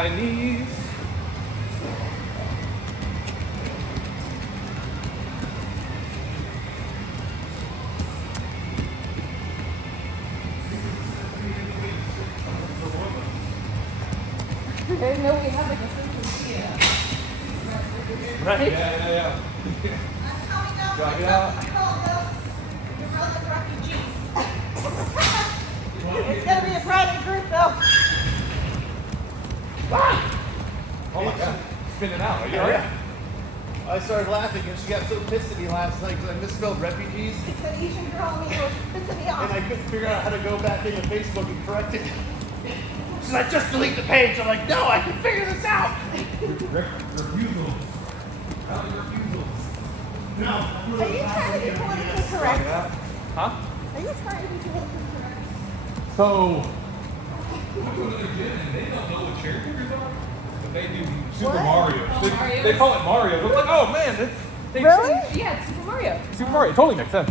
high knees. There's no we have like a system here. Right? Yeah. I'm coming down Drop with it out. your brother's refugees. It's going to be a private group though. Oh my god. Spinning out. Are you alright? I started laughing and she got so pissed at me last night because I misspelled refugees. It's an Asian girl and it was pissing me And off. I couldn't figure out how to go back into Facebook and correct it. She's like, just delete the page. I'm like, no, I can figure this out. Refusals. No. Are you trying to be politically correct? Huh? Are you trying to be politically correct? So, we go to their gym and they don't know what cherry pickers are, but they do Super What? Mario. Oh, They, Mario. they call it Mario. They're like, oh man, they Really? Yeah, it's Super Mario. Super Mario. It totally makes sense.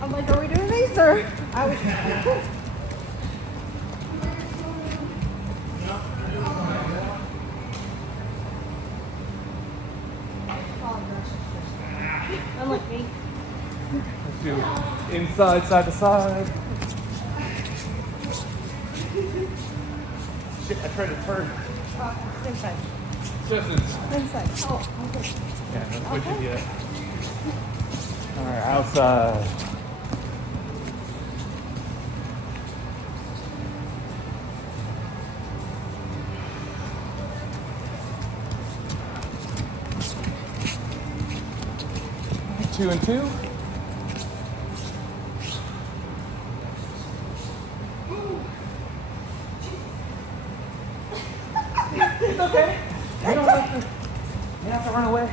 I'm like, are we doing these or? I was. Unlike me. Let's do inside, side to side. Shit, I tried to turn. Inside. Just inside. Inside. Oh, okay. Yeah, no switches yet. Alright, outside. Two and two. It's okay. You don't have to. You have to run away.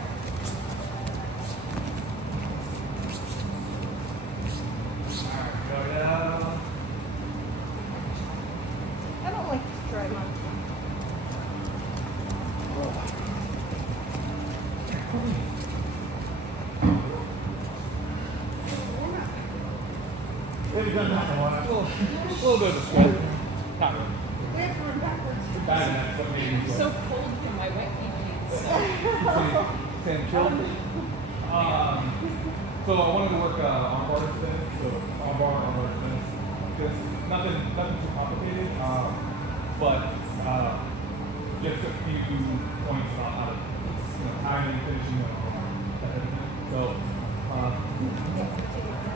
Alright, go down. I don't like to try mine. Maybe done that in a while. A little bit of a sweat. Not really. We have to run backwards. Bad enough, but maybe I'm so cold from my wet feet. Same chill. So I wanted to work arm bar today. So arm bar spins. Just nothing too complicated. But just a few points on how to, timing, finishing, that kind of thing. So,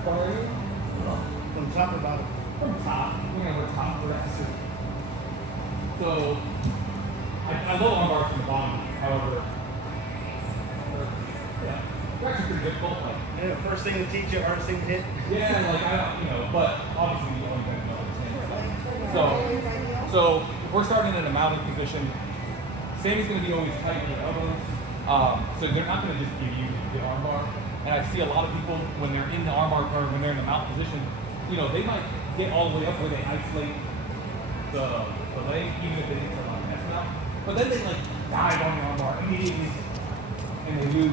sorry. From top or bottom? From top. We're gonna go top rest. So I love arm bars from the bottom. However, yeah, they're actually pretty difficult. Like, Yeah, first thing to teach you, hardest thing to hit. yeah, like I don't, but obviously you only got to know the So if we're starting in a mounted position, Sammy's going to be always tight with elbows. So they're not going to just give you the arm bar. And I see a lot of people when they're in the arm bar or when they're in the mount position, they might get all the way up where they isolate the leg, even if they didn't turn on S mount. But then they dive on the arm bar immediately, and they lose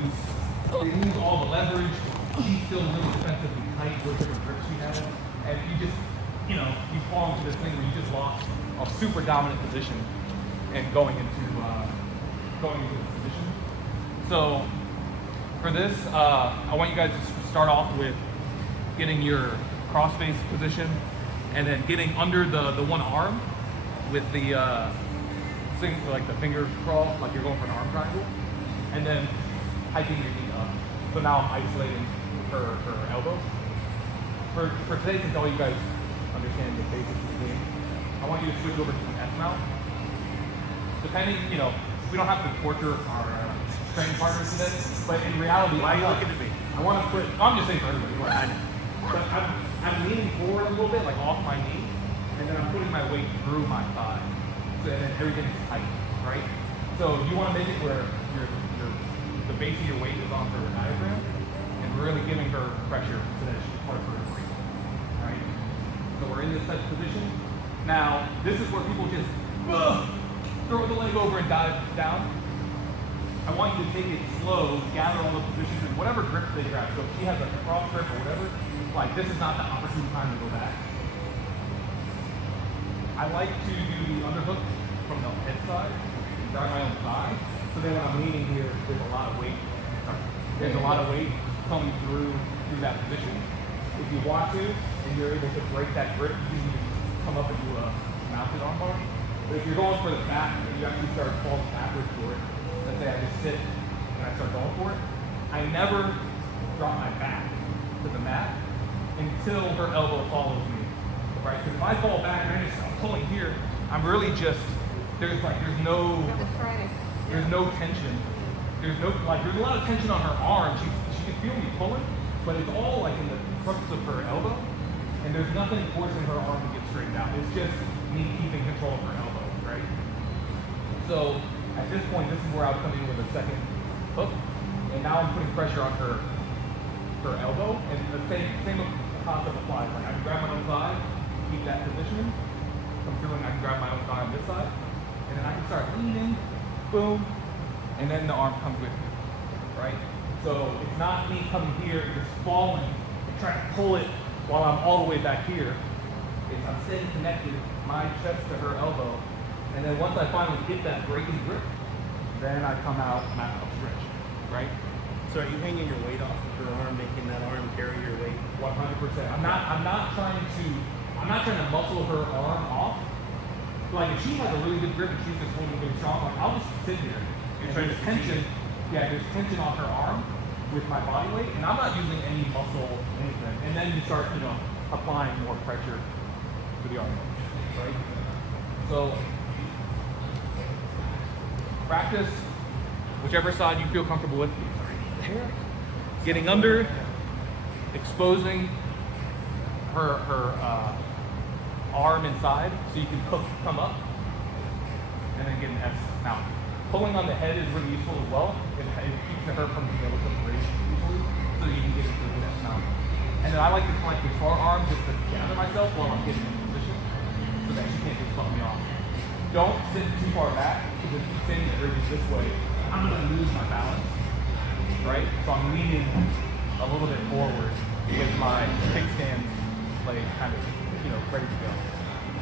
all the leverage. She's still really defensively tight with different grips she has, and you fall into this thing where you just lost a super dominant position and going into this position. So for this, I want you guys to start off with getting your cross face position, and then getting under the one arm with the thing like the finger crawl, like you're going for an arm triangle, and then hiking your knee up. So now I'm isolating her elbows. For today, since all you guys understand the basics of the game, I want you to switch over to an S mount. Depending, we don't have to torture our training partners today, but in reality, Why are you looking at me? I want to put. I'm just saying for everybody. But I'm leaning forward a little bit, like off my knee, and then I'm putting my weight through my thigh, so then everything is tight, right? So you want to make it where the base of your weight is on her diaphragm, and really giving her pressure so that she's part of her breathe, right? So we're in this type of position. Now, this is where people just throw the leg over and dive down. I I want you to take it slow, gather all the positions and whatever grips they grab. So if she has a cross grip or whatever, like this is not the opportune time to go back. I like to do the underhook from the head side, grab my own thigh. So then when I'm leaning here, there's a lot of weight. There's a lot of weight coming through that position. If you want to, and you're able to break that grip, you can even come up and do a mounted armbar. But if you're going for the back and you actually start falling backwards for it, let's say I just sit and I start going for it, I never drop my back to the mat until her elbow follows me, right? Because if I fall back and I'm pulling here, I'm really just, there's no tension. There's a lot of tension on her arm. She can feel me pulling, but it's all like in the crux of her elbow, and there's nothing forcing her arm to get straightened out. It's just me keeping control of her elbow, right? So at this point, this is where I'll come in with a second hook, and now I'm putting pressure on her elbow, and the same concept applies. Like I can grab my own thigh, keep that positioning. I'm feeling I can grab my own thigh on this side, and then I can start leaning, boom, and then the arm comes with me, right? So it's not me coming here and just falling and trying to pull it while I'm all the way back here. It's I'm staying connected, my chest to her elbow, and then once I finally get that breaking grip, then I come out and I'm stretch, right? So are you hanging your weight off of her arm, making that arm carry your weight? 100%. I'm not trying to muscle her arm off. Like if she has a really good grip and she's just holding really strong, like I'll just sit here. And there's tension, there's tension on her arm with my body weight, and I'm not using any muscle, anything. And then you start, applying more pressure to the arm, right? So practice whichever side you feel comfortable with. Getting under, exposing her arm inside so you can come up, and then get an S mount. Pulling on the head is really useful as well. It keeps her from being able to brace easily, so you can get into a good S mount. And then I like to collect the forearm just to gather myself while I'm getting in position, so that she can't just bump me off. Don't sit too far back, because if you send the bridges this way, I'm going to lose my balance, right? So I'm leaning a little bit forward with my kickstand leg kind of, ready to go.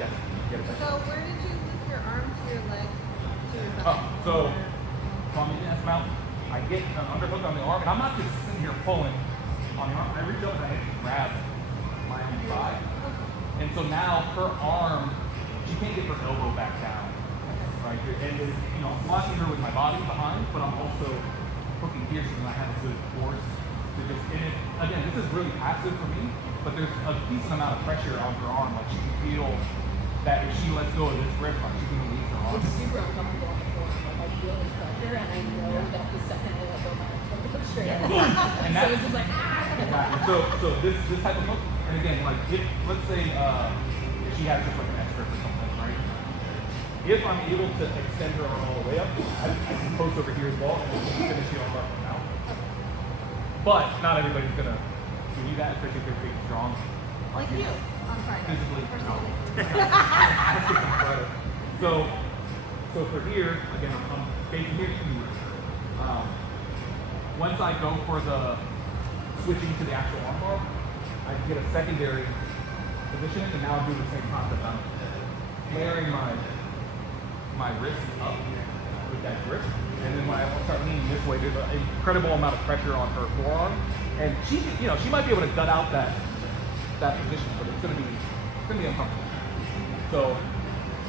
Yes, get it back. So where did you link your arm to your leg? To your thigh? So on the S mount, I get an underhook on the arm, and I'm not just sitting here pulling on the arm. I reach over and grab my own thigh. And so now her arm, she can't get her elbow back down. Right? And I'm blocking her with my body behind, but I'm also hooking here so that I have a good force to just, and it, again, this is really passive for me, but there's a decent amount of pressure on her arm. Like she can feel that if she lets go of this grip, like she's gonna lose her arm. It's super uncomfortable on the floor. Like I feel this pressure, and I know that the second I let go, my foot will go straight. And So it's just like exactly. So this type of hook, and again, like if let's say if she has just like an X grip or something, right? If I'm able to extend her arm all the way up, I can post over here as well and finish the arm up and out. But not everybody's gonna do that, especially if they're big and strong. Like you on Friday. Physically, no. Personally. That's just incredible. So for here, again, I'm facing here inward. Once I go for the switching to the actual armbar, I can get a secondary positioning, and now I'm doing the same concept. I'm flaring my wrist up with that grip, and then when I start leaning this way, there's an incredible amount of pressure on her forearm, and she might be able to gut out that position, but it's gonna be uncomfortable. So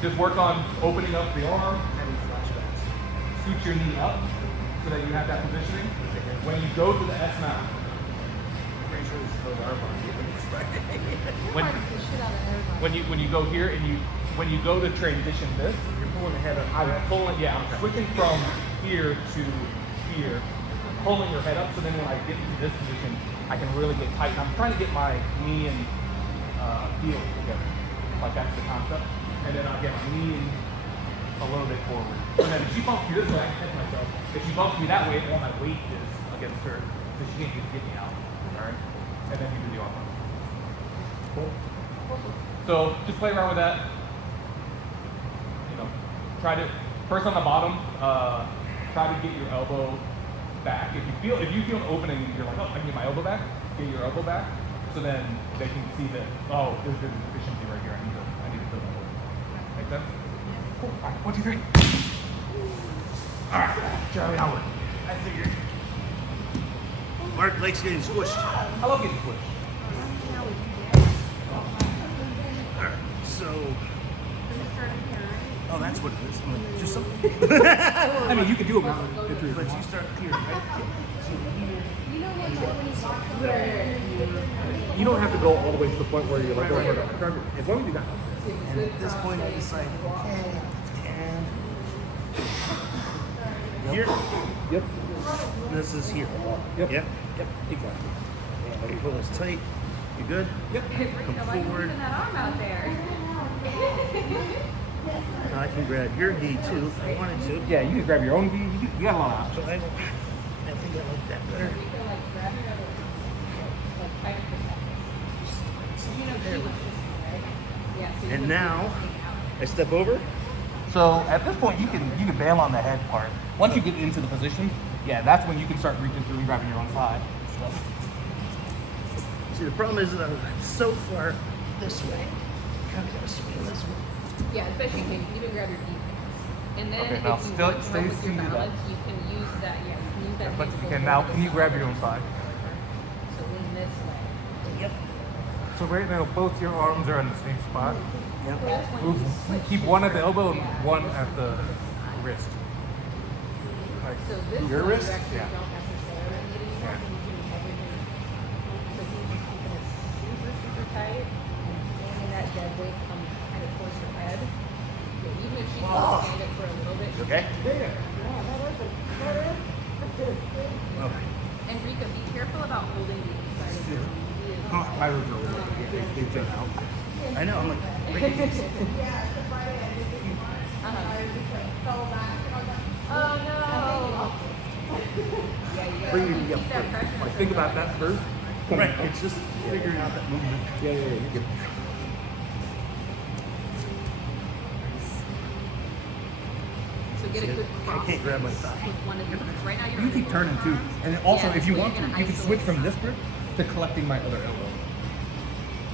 just work on opening up the arm, Having flashbacks. scoot your knee up so that you have that positioning. When you go to the S mount, Pretty sure this is those arm bars. when The shit out of everybody. when you go here and when you go to transition this, You're pulling the head up. I'm pulling, I'm switching from here to here, pulling your head up, so then when I get into this position, I can really get tight. And I'm trying to get my knee and heel together. Like that's the concept. And then again, I'm leaning a little bit forward. And then if she bumps me this way, I can catch myself. If she bumps me that way, all my weight is against her, so she can't just get me out. Alright? And then you do the arm bar. Cool. So just play around with that. Try to first on the bottom, try to get your elbow back. If you feel an opening, you're like, oh, I can get my elbow back. Get your elbow back, so then they can see that. Oh, there's a deficiency right here. I need to fill that hole. Make sense? Cool. All right, 1, 2, 3. All right, Charlie Howard. I figured. Mark likes getting squished. I love getting pushed. Alright, so. Oh, that's what it is. Just something. I mean, you can do it without But you start here, right? You don't have to go all the way to the point where you're like, Right. as long as you got And at this point, I decide, okay, and. Here. Yep. This is here. Yep. Yep. Yep. Exactly. Let me pull this tight. You good? Yep. Come forward. that arm out there. I can grab your gi too if I wanted to. Yeah, you can grab your own gi. You got a lot of options. So I think I like that better. And now I step over. So at this point, you can bail on the head part. Once you get into the position, yeah, that's when you can start reaching through and grabbing your own side. See, the problem is that I'm so far this way. Kind of gotta swing this way. Yeah, especially if you even grab your defense. And then Okay, if now you still- want to stay help with your seated up. balance, you can use that. Yeah, you can use that. But hand you pull can to now. the Can you side. grab your own side? So lean this way. Yep. So right now, both your arms are in the same spot. Yep. That's when you switch. Keep one at the elbow and one at the wrist. Like, So this Your one wrist? you actually Yeah. don't necessarily need anymore. Yeah. You can have everything. So he's just keeping it super, super tight. And that dead weight comes kind of towards your head. Yeah, even if she can stand it for a little bit. You okay? Okay. And Rika, be careful about holding the inside of your knee. I was over. They jut out. I know. I'm like, Oh no! Yeah, you gotta Bring it keep up. that pressure. Like, think about that first. right. It's just figuring out that movement. Yeah, you get. So get a good I cross. can't grab my thigh. With one of your grips. Right now you're You on keep the turning too, arm. and then also Yeah, if you so want to, you're gonna you can isolate switch from this grip to collecting my other elbow.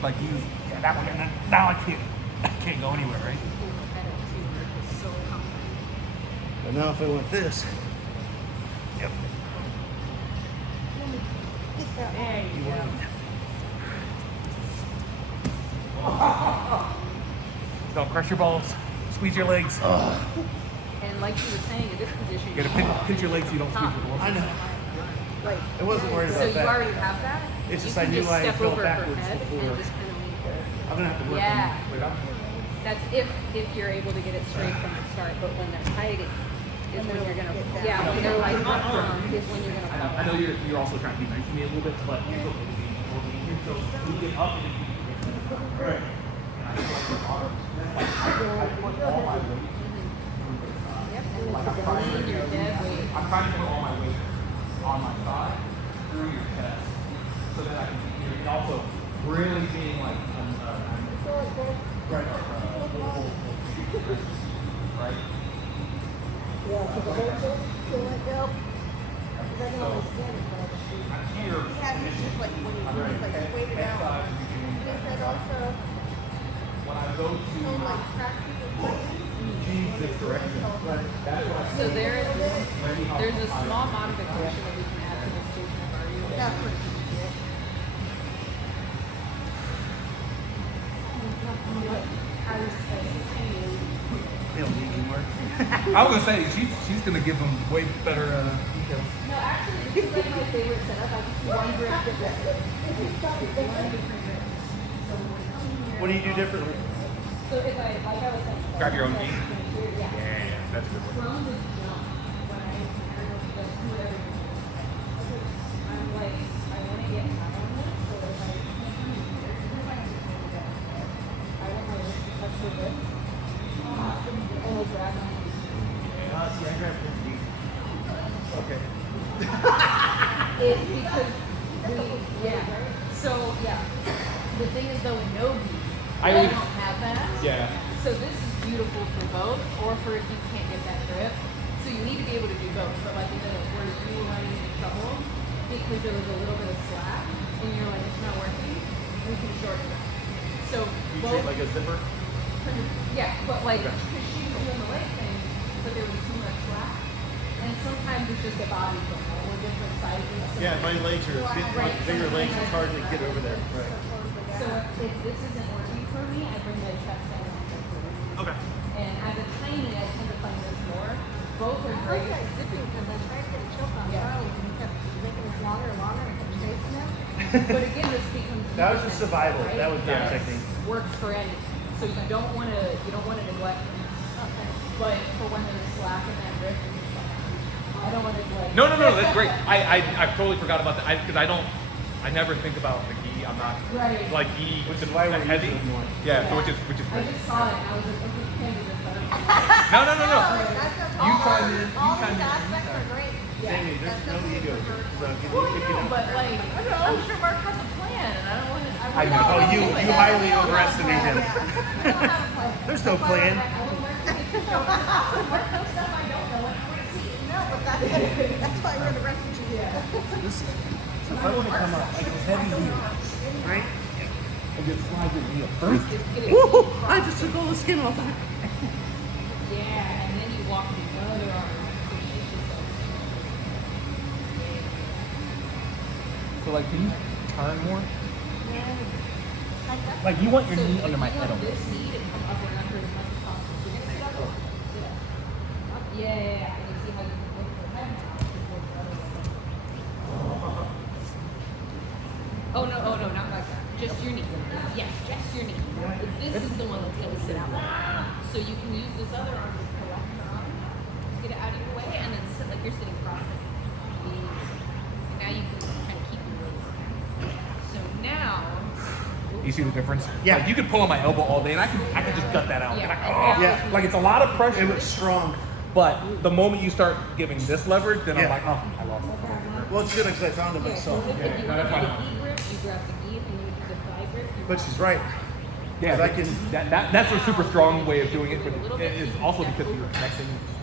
Like you, yeah, that one, and then now I can't go anywhere, right? Pull the head up too, where it's so comfortable. But now if I want this. Yep. There you go. Don't crush your balls, squeeze your legs. And like you were saying, in this position, You gotta pinch your legs so you don't squeeze your balls. I know. Right. I wasn't worried So about you that. already have that. It's You just I can knew just I step fell over her backwards head before. and just kind of lean forward. I'm gonna have to work Yeah. Wait up. That's if you're able to get it straight from the start. But when they're tight, is when you're gonna. Yeah, when they're like firm is when you're gonna. I know you're also trying to be nice to me a little bit, but here's what we'll do. So you get up and then you Right. and I feel like your arm, like I put all my weight. Yep. And then lean your dead weight. I'm trying to put all my weight on my thigh through your chest, so that I can be here. And also really being like, right, right. I'm here. When I go to change this direction, that's what I So there's a small modification that we can add to this station of our unit. Yeah. They don't need any more. I was gonna say she's gonna give them way better details. No, actually, this is like my favorite setup. I just do one grip different. One different grip. What do you do differently? So if I, like I was saying. Grab your own knee. Yeah. Yeah, that's a good one. From the jump, when I don't know, like, do whatever you want. I'm like, I want to get high on this, so if I want my wrist to touch the wrist, and we'll grab my knee. See, I grabbed the knee. Okay. It's because yeah. So yeah. The thing is though, in no gi, I we always- don't have that. Yeah. So this is beautiful for both, or for if you can't get that grip. So you need to be able to do both. But like where you were running into trouble because there was a little bit of slack and you're like, it's not working, we can shorten it. So You both, treat like a zipper? yeah, but like, Okay. because she was doing the leg thing, but there was too much slack. And sometimes it's just a body thing. Like we're different sizes. Yeah, my legs are bigger legs. It's hard to get over there. Right. So if this isn't working for me, I bring my chest down. Okay. And as a tiny, I tend to find this more. Both are I like great. that zipping because I tried to get a choke on Charlie and he kept making it longer and longer and I kept chasing him. But again, this becomes That was just survival. right? That was not Yeah. technique. Works for anything. So you don't want to neglect them. Okay. But for when there's slack in that grip, I don't want to neglect. No, that's great. I totally forgot about that because I never think about the gi. I'm not Right. like gi, which is why we're heavy. using it more. Yeah, so which is I great. just saw it and I was like, okay, you can't do this. No. That's You chimed in. All You chimed these in. aspects are great. Jamie, there's no ego. So if you Well, if you no, but like, I'm sure Mark has a plan, and I don't want to. I know. Oh, you highly overestimate him. I don't have a plan. There's no plan. No, but that's why we're the refugees. So if I want to come up like a heavy knee, right? And just slide your knee up first. Woo! I just took all the skin off of it. Yeah, and then you walk the other arm. So she's just So like, can you turn more? Like that. Like you want your so knee if under my you head want almost. this knee to come up and under as much as possible. So you're gonna sit up. Sit up. Up. Yeah. And you see how you can lift your head now. Before the other one. Oh no, not like that. Just your knee. Yes, just your knee. This is the one that's gonna sit out. So you can use this other arm to collect your arm, get it out of your way, and then sit like you're sitting cross-legged. And now you can kind of keep your weight. So now. You see the difference? Yeah. Like, you could pull on my elbow all day, and I can just gut that out. Yeah. And I, Yeah. Like it's a lot of pressure. It was strong. But the moment you start giving this leverage, then I'm Yeah. like, oh, I lost it. Well, it's good because I found it Yeah, so myself. if you no, want that's to fine. do the E grip, you grab the E, and you do the thigh grip. You But she's right. Yeah, I can- that's a super strong way of doing it. But it is also because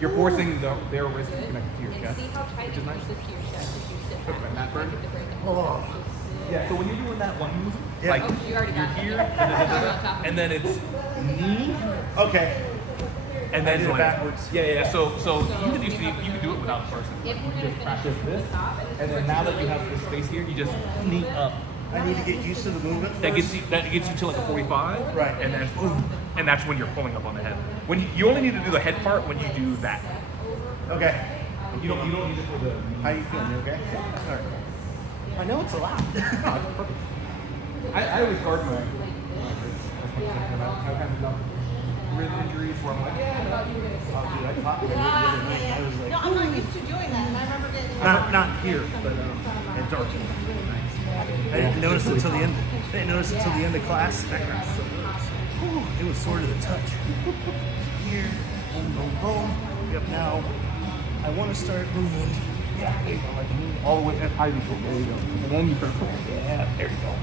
you're forcing their wrist to connect to your and chest, see how tight which you is nice. push this to your chest as you sit Look back. at that You burn. get the break in the Oh. chest. Just sit. Yeah, so when you're doing that one move, Yeah. like Oh, you already you're got it. here, You're on top of and then it's knee, Okay. and I then did it like- backwards. Yeah. So you can do it without the person. If we're gonna Just finish practice from the this, top, and then now that you have this space here, you just knee up. I need to get used to the movement. That first. gets you to like a 45, Right. And then boom, and that's when you're pulling up on the head. When you only need to do the head part when you do that. Okay. You don't need it for the. How you feeling? You okay? All right. I know it's a lot. No, it's perfect. I always guard my wrists. That's what I'm thinking about. I've had enough rib injuries where I'm like, yeah, Oh, dude, I caught me the other night. I was like, No, I'm not used to doing that, and I remember getting. not here, but at dark. I didn't notice it until the end. I didn't notice it until the end of class. It was sort of the touch. Here, boom, boom, boom. Yep. Now, I want to start moving. yeah, like all the way at Ivy School. There you go. And then you start pulling. Yeah, there you go.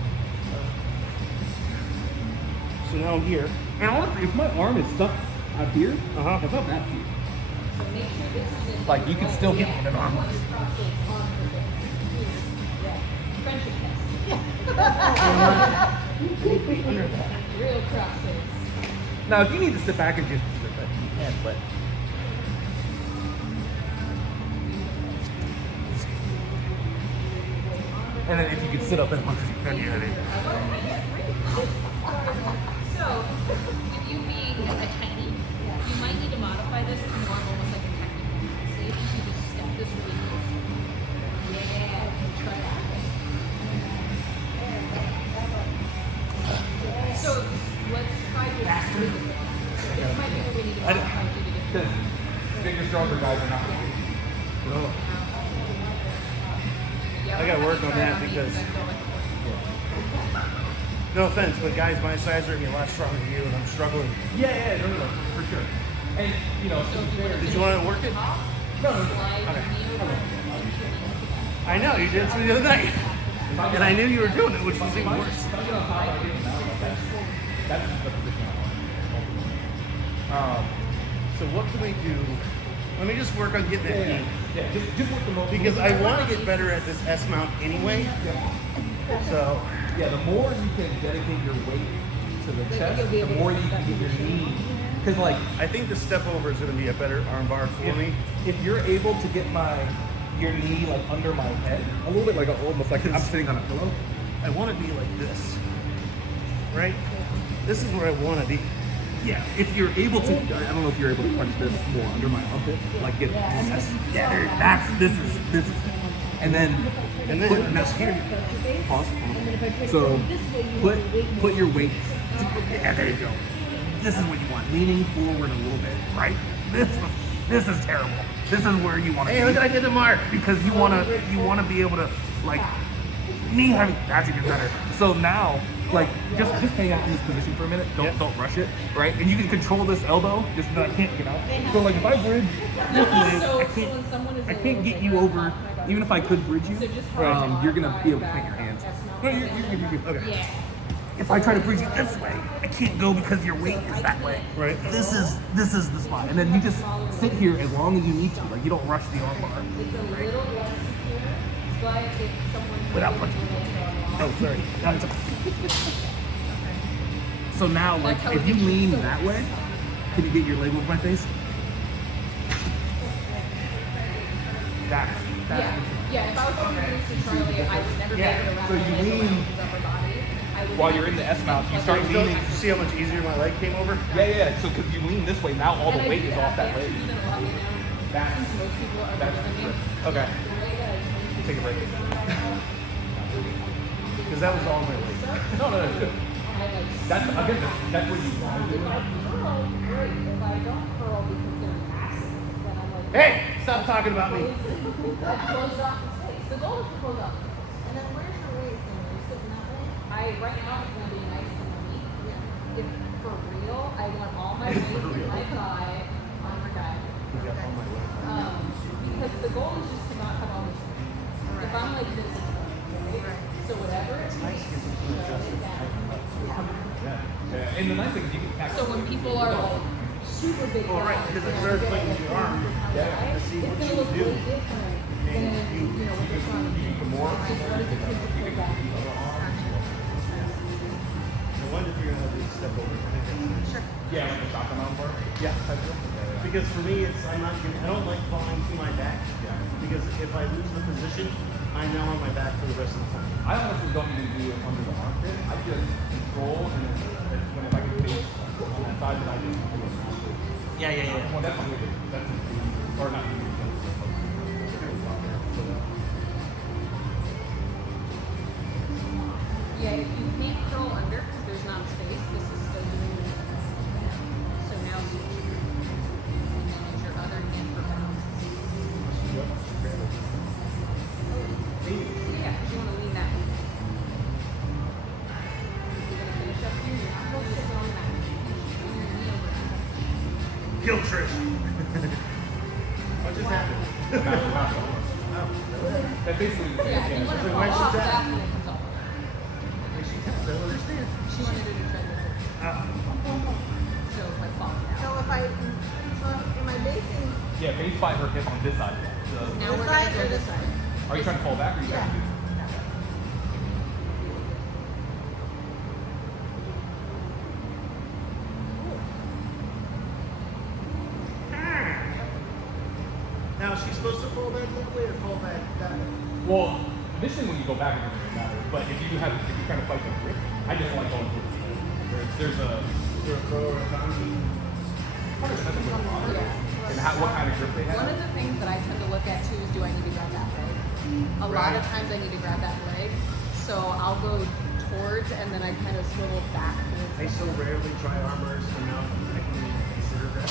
So now I'm here. And honestly, if my arm is stuck up here, Uh-huh. it's not that deep. So make sure this is Like you can still get an arm. friendship test. Under that. Real CrossFit. Now, if you need to sit back and just do it, you can, but. And then if you could sit up and look at your So, with you being a tiny, you might need to modify this to more of almost like a technical. See if you can just step this really close. Yeah, and try that. So let's try this. This might be what we need to modify to do this. because bigger, stronger guys are not. Yeah, I gotta work on that try because- these and go like No offense, but guys my size are gonna be a lot stronger than you, and I'm struggling. Yeah, no, for sure. And, you know, So if you want to Did you want to work it? top, no, slide your Okay. knee over, push your knee. I know, you did it to me the other night. And I knew you were doing it, which was even worse. if I get on top, I get it now. That's the position I want. So what can we do Let me just work on getting that knee. Yeah, just work the most. Because I want to get better at this S mount anyway. So Yeah, the more you can dedicate your weight to the chest, the more you can get your knee. Because like, I think the step over is going to be a better arm bar for me. if you're able to get your knee like under my head, a little bit like almost like I'm sitting on a pillow. I want to be like this, right? This is where I want to be. Yeah, if you're able to, I don't know if you're able to punch this more under my armpit, like get this is, and then put, now here, pause. So put your weight. Yeah, there you go. This is what you want, leaning forward a little bit, right? This is terrible. This is where you want to. Hey, look, I did the mark. Because you want to be able to like me having that's even better. So now. Like just hang out in this position for a minute. Don't rush it, right? And you can control this elbow. Just I can't get out. So like if I bridge this way, I can't get you over. Even if I could bridge you, you're gonna be able to plant your hands. No, you're okay. If I try to bridge you this way, I can't go because your weight is that way. Right. This is the spot, and then you just sit here as long as you need to. Like you don't rush the arm bar. Without punching. Oh, sorry. No, it's okay. So now, like, if you lean that way, can you get your leg over my face? Yeah, if I was going to lose to Charlie, I would never be able to wrap So my you legs lean around his upper body. while you're in the S mount. You start So, leaning. see how much easier my leg came over? Yeah. So because you lean this way, now all the weight is off that leg. That's Most people are better than me. okay. Take a break. Because that was all my weight. No, it's good. That's again. That's where you want to do If I it. curl, great. If I don't curl because they're massive, then I'm like, Hey, stop talking about me. I've closed off the space. The goal is to close off the space. And then where's your waist? Are you sitting that way? Right now it's gonna be nice and neat. If for real, I want all my weight in my thigh on my guy. Because the goal is just to not have all this. If I'm like this, right? So whatever. It's nice to Yeah. And the nice thing is you can pack. So when people are like super big, Well, right, because I started playing with your arm. Yeah. To see it's what gonna you look would do. really different than you know what you're trying to do. More. Just what does it take to pull back? I wonder if you're gonna have to step over. Sure. Yeah, like a shotgun arm bar. Yeah. Type deal. Because for me, I don't like falling to my back. Yeah. Because if I lose the position, I'm now on my back for the rest of the time. I honestly don't even do it under the armpit. I just control and then if I can face on that side, then I just do it. Yeah. Well, that's what it is. That's or not. Yeah, if you can't curl under because there's not space, this is still doing the so now you manage your other hand for balance. Yeah, you want to lean that way. You're gonna finish up here. You're not supposed to sit on that. Bring your knee over that. Kill Trish. What just happened? That's basically the Yeah, if you same. want to So fall where's she off, at? that's when it comes off. I don't understand. She wanted to do treadmill. So it's like falling So down. if am I basing Yeah, base by her hip on this side. Now this we're side gonna or go this side? Are you trying to fall back or are you trying to do Now, is she supposed to fall back that way or fall back that way? Well, initially when you go back, it doesn't really matter. But if you're trying to fight the grip, I just like going through. There's a throw or a boundary. Probably depends on what the model is and what kind of grip they One have. of the things that I tend to look at too is do I need to grab that leg? A lot of times I need to grab that leg. So I'll go towards and then I kind of swivel back I towards so rarely try armors, and now I can even consider that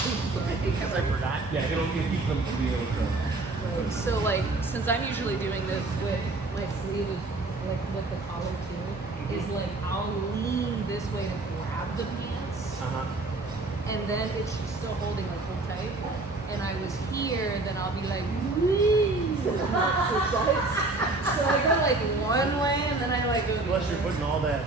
because I forgot. Yeah, it'll keep them from being able to. Right. So like since I'm usually doing this with my sleeve is like with the collar too, is like I'll lean this way to grab the pants and then if she's still holding like hold tight and I was here, then I'll be like, wee, and like switch sides. So I go like one way and then I like go the Plus, other. you're putting all that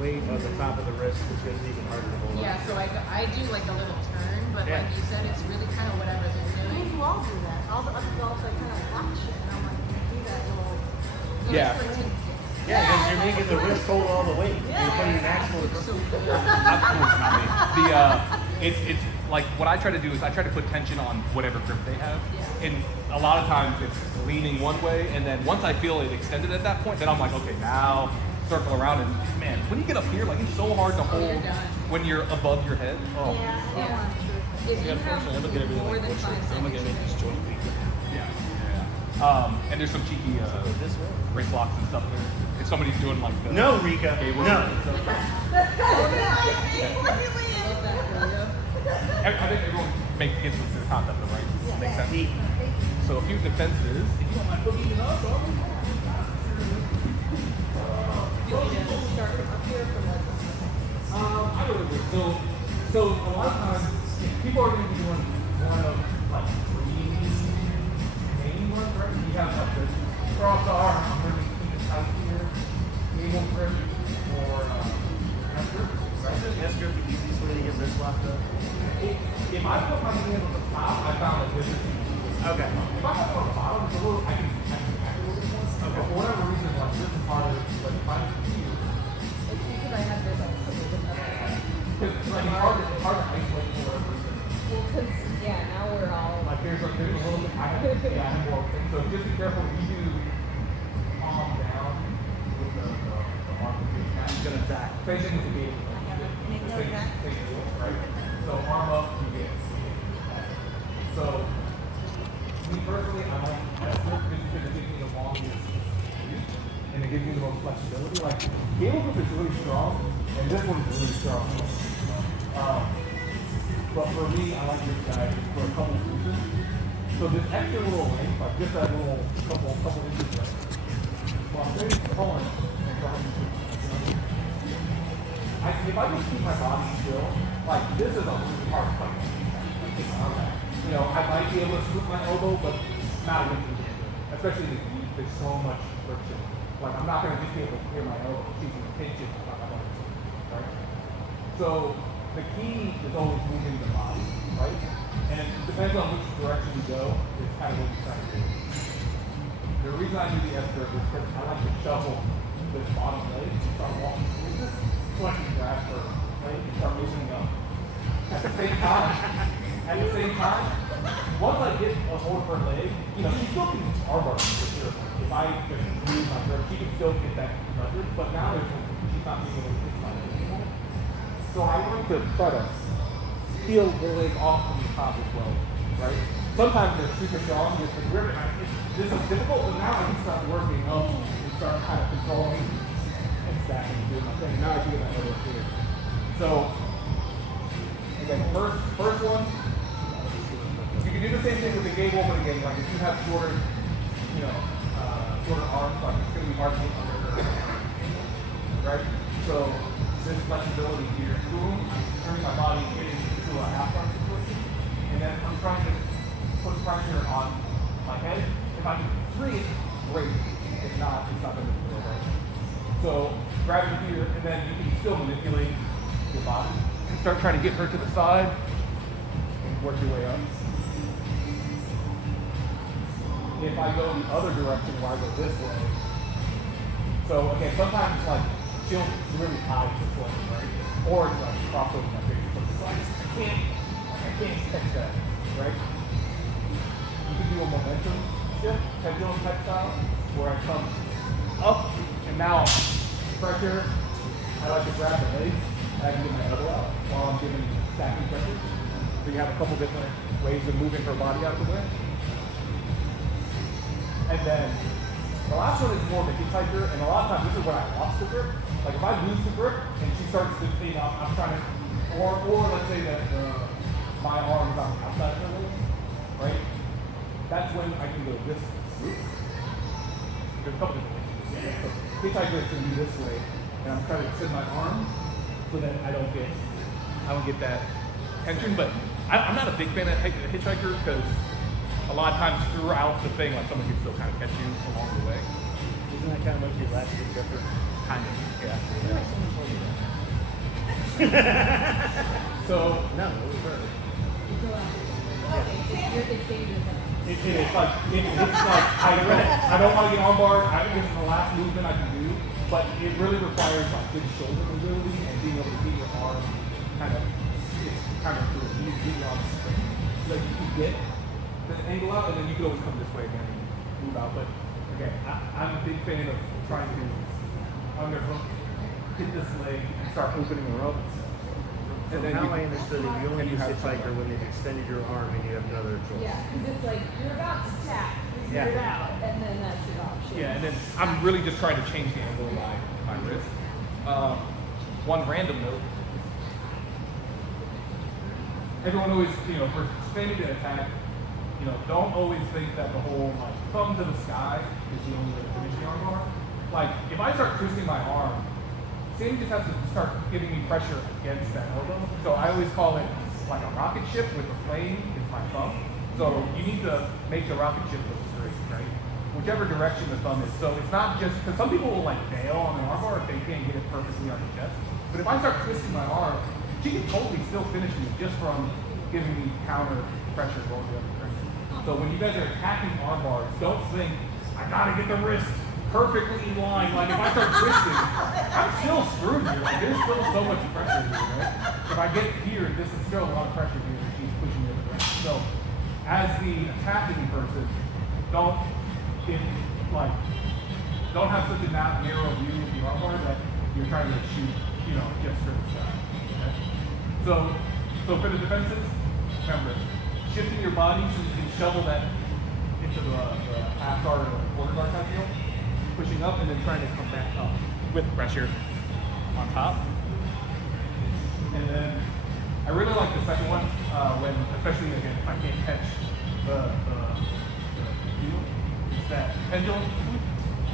weight on the top of the wrist, which makes it even harder to hold Yeah, so I do like a little turn, but Yeah. like you said, it's really kind of whatever they're I doing. think you all do that. All the other golfs are kind of watch it, and I'm like, you do that little. Yeah. It's like Yeah, because you're making the wrist hold all the weight. You're putting an actual. It's like what I try to do is I try to put tension on whatever grip they have, and a lot of times it's leaning one way, and then once I feel it extended at that point, then I'm like, okay, now circle around, and man, when you get up here, like it's so hard to hold you're done. when you're above your head. Oh, Yeah, I don't want to. If you have more than 5 seconds, joint weak. and there's some cheeky This way. race locks and stuff there. If somebody's doing like the No, Rika. cable. No. I love that for you. I think everyone gets into the concept of right. Makes sense. Deep. So a few defenses. If you don't mind booking it up, Start from up here from like. I really would. So a lot of times, people are going to be doing one of like three main ones, right? You have like the cross arm, I'm going to keep it tight here, cable grip, or hand grip, right? Yes, grip the easiest way to get wrist locked up. If I put my hand on the top, I found that this is easy. Okay. If I have it on the bottom, it's a little, I can back a little bit more. Okay. But for whatever reason, like this is harder, but if I here, It's because I have this on the because like it's hard to isolate for whatever reason. Well, because, yeah, now we're all. Like there's a little bit, I have more things. So just be careful when you do palm down with the arm with your hand. Gonna back. Facing with the gate. Make The no same, back. same deal, right? So arm up, you get. So me personally, I like that grip just because it gives me the longest reach and it gives me the most flexibility. Like cable grip is really strong and this one's really strong. But for me, I like this guy for a couple reasons. So this extra little length, like just that little couple inches length. Well, I'm ready to pull it and go ahead and if I just keep my body still, like this is a really hard fight. You know, I might be able to scoop my elbow, but not against the knee. Especially the knee, there's so much friction. Like I'm not gonna just be able to clear my elbow, keeping the tension on my body, right? So the key is always moving the body, right? And it depends on which direction you go, is kind of what you're trying to do. The reason I do the S grip is because I like to shuffle this bottom leg and start walking through this, so I can grab her, right? And start loosening up. At the same time, once I get a hold of her leg, you know, she still can armbar me for sure. If I just use my grip, she can still get that leverage, but now she's not being able to hit my leg anymore. So I like to try to peel the leg off from the top as well, right? Sometimes they're super strong with the grip, and this is difficult, but now I can start working up and start kind of controlling and stacking and doing my thing. Now I can get my elbow clear. So, again, first one, you can do the same thing with the gable, but again, like if you have shorter, you know, shorter arms, like it's gonna be hard to get under her, right? So this flexibility here, boom, I'm turning my body into a half arm situation, and then I'm trying to put pressure on my head. If I can free it, great. If not, it's not gonna feel right. So grab it here, and then you can still manipulate your body and start trying to get her to the side and work your way up. If I go the other direction where I go this way, so again, sometimes like she'll really hide the foot, right? Or it's like cross over my face. So I can't catch that, right? You can do a momentum shift, pendulum type style, where I come up and now pressure. I like to grab the leg and I can get my elbow out while I'm giving stacking pressure. So you have a couple different ways of moving her body out of the way. And then the last one is more of a hitchhiker, and a lot of times this is when I lost the grip. Like if I lose the grip and she starts to, you know, I'm trying to, or let's say that my arm is on the outside of her leg, right? That's when I can go this way. There's a couple different ways. So hitchhiker is going to be this way, and I'm trying to extend my arm so that I don't get that tension. But I'm not a big fan of hitchhiker because a lot of times throughout the thing, like someone can still kind of catch you along the way. Isn't that kind of look elastic different. Kind of, yeah. So No, it was her. It's dangerous. it's like I don't want to get on bar. I think this is the last movement I can do, but it really requires like good shoulder mobility and being able to get your arm kind of cool. You get your arm straight so that you can get the angle out, and then you can always come this way again and move out. But again, I'm a big fan of trying to underhook, hit this leg, and start opening her up. And then how I understood it, you only use hip hiker when they've extended your arm and you have another choice. Yeah, because it's like you're about to tap, figure it out, and then that's your option. Yeah, and then I'm really just trying to change the angle of my wrist. One random note. Everyone always, for standing to attack, don't always think that the whole like thumb to the sky is the only way to finish the arm bar. Like, if I start twisting my arm, Sammy just has to start giving me pressure against that elbow. So I always call it like a rocket ship with the flame is my thumb. So you need to make the rocket ship look straight, right? Whichever direction the thumb is. So it's not just, because some people will like bail on the arm bar if they can't get it perfectly on the chest. But if I start twisting my arm, she can totally still finish me just from giving me counter pressure going the other direction. So when you guys are attacking arm bars, don't think, I gotta get the wrist perfectly in line. Like if I start twisting, I'm still screwed here. Like there's still so much pressure here, right? If I get here, this is still a lot of pressure here that she's pushing me the other direction. So as the attacking person, don't have such a narrow view of the arm bar that you're trying to shoot, just for the sky. Okay? So for the defenses, remember, shifting your body so you can shovel that into the half guard or quarter guard type deal. Pushing up and then trying to come back up with pressure on top. And then I really like the second one when, especially again, if I can't catch the heel, it's that pendulum swoop,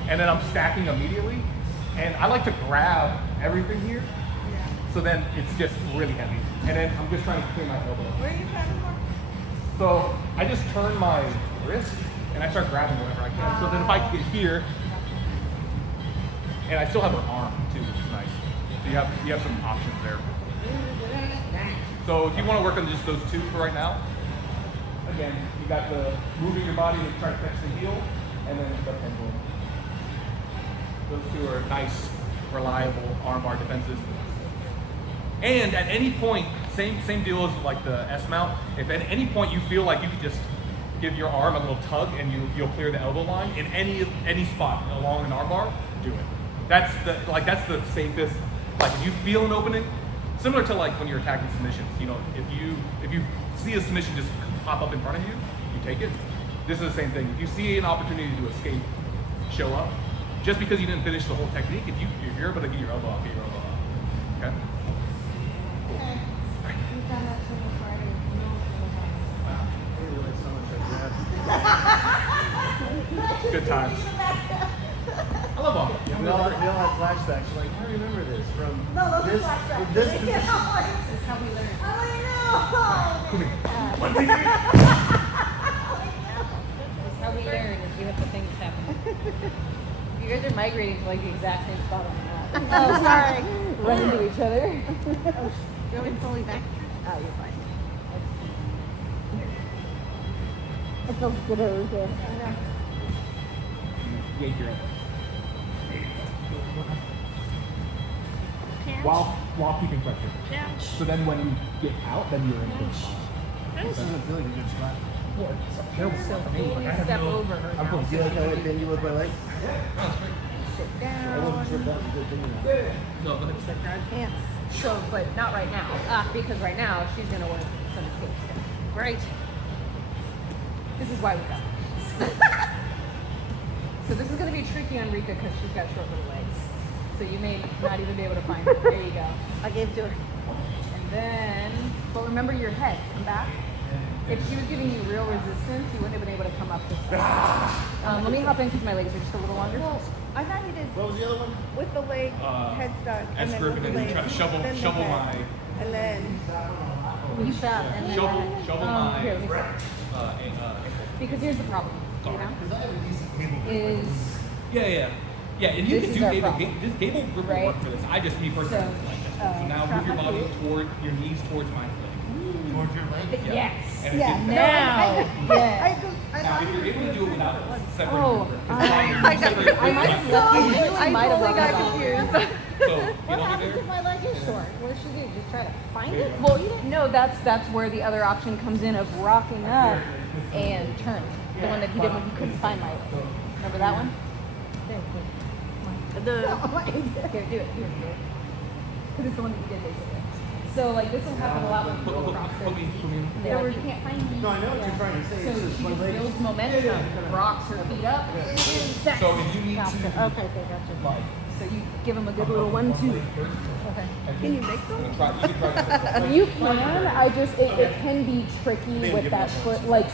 and then I'm stacking immediately. And I like to grab everything here, so then it's just really heavy. And then I'm just trying to clear my elbow. Where are you grabbing for? So I just turn my wrist and I start grabbing whatever I can. So then if I get here, and I still have her arm too, which is nice. So you have some options there. So if you want to work on just those two for right now, again, you got the moving your body to try to catch the heel, and then the pendulum. Those two are nice, reliable armbar defenses. And at any point, same deal as like the S mount. If at any point you feel like you could just give your arm a little tug and you'll clear the elbow line in any spot along an armbar, do it. That's the safest. Like if you feel an opening, similar to like when you're attacking submissions. If you see a submission just pop up in front of you, you take it. This is the same thing. If you see an opportunity to escape, show up. Just because you didn't finish the whole technique, if you're able to get your elbow up, get your elbow up. Okay. Cool. Okay. We've done that so much already. You know what's Good times. I love all. We all have flashbacks. Like, I remember this from No, those this, are flashbacks. this This position. is How we learn. One thing. That's how we learn is we have the things happen. You guys are migrating to like the exact same spot on the map. Oh, sorry. Run into each other. You want me to pull you back? Oh, you're fine. It feels good over here. Yank your elbow. Pinch. While keeping pressure. Pinch. So then when you get out, then you're in a good spot. This doesn't feel like a good spot. Step over her now. Do you like how I bend you with my leg? Sit I wasn't sure if that was a good thing or not. No, go ahead. down. Pants. So, but not right now. Because right now she's gonna want some escape stuff. Right? This is why we got this. So this is gonna be tricky on Rika because she's got short little legs. So you may not even be able to find her. There you go. I gave to her. And then, but remember your head. Come back. If she was giving you real resistance, you wouldn't have been able to come up this side. Let me hop in because my legs are just a little longer. Well, I thought you did What was the other one? with the leg headstock and then S-grip with and the then leg. try to shovel then the head, my and then You shot and then shovel my here, let me see. ankle. Because here's the problem, you know, Because I have a decent cable. is Yeah. Yeah, and you This can is do our gable. problem. This gable grip will Right? work for this. I just, me personally, So, like this. So now move your body toward your knees towards my leg. Towards your leg. Yeah. Yes. And Yeah, if you- no, Now. Now, if you're able to do it without separating Oh, your grip, 'cause separate I might grip, have I really might have totally got got confused. So, What get over happens there. if my leg is short? What should you do? Just try to find it? Well, no, that's where the other option comes in of rocking up and turning. The one that he did when he couldn't find my leg. Remember that one? The Here, do it. Because it's the one that you did basically. So like this will happen a lot when people cross Put me. it. They're like, you can't find me. No, I know what you're trying to say. So It's just she my just leg. builds momentum, rocks her feet up, and sex. So if you need Gotcha. to, Okay, gotcha. like, So you give them a good little 1-2. Okay. Can you make them? you can try to You can. I just it can be tricky with that foot. Like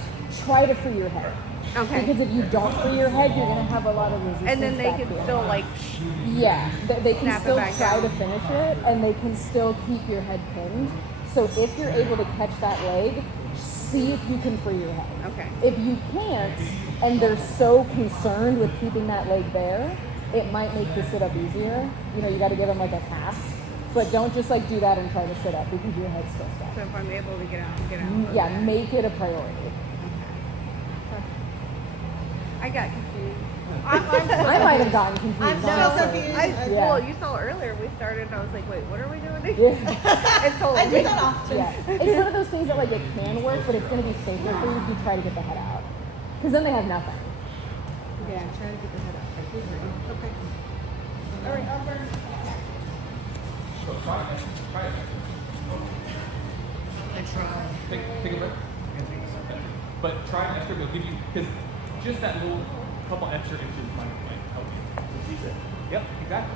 try to free your head. Okay. Because if you don't free your head, you're gonna have a lot of resistance. And then they back can here. still like Yeah, they can Snap it still back try down. to finish it, and they can still keep your head pinned. So if you're able to catch that leg, see if you can free your head. okay. If you can't, and they're so concerned with keeping that leg there, it might make the sit up easier. You know, you got to give them like a pass, but don't just like do that and try to sit up because your head's still stuck. So if I'm able to get out. Yeah, make it a priority. I got confused. I might have gotten confused. I'm so honestly. confused. Yeah. Well, you saw earlier we started and I was like, wait, what are we doing? Yeah. It's totally I do that often. Yeah, it's one of those things that like it can work, but it's going to be safer for you if you try to get the head out, because then they have nothing. Yeah, try to get the head up. Okay. All right, over. So try it. Try it. I try. Take a breath. But try an extra. It'll give you, because just that little couple extra inches might help you. Yep, exactly.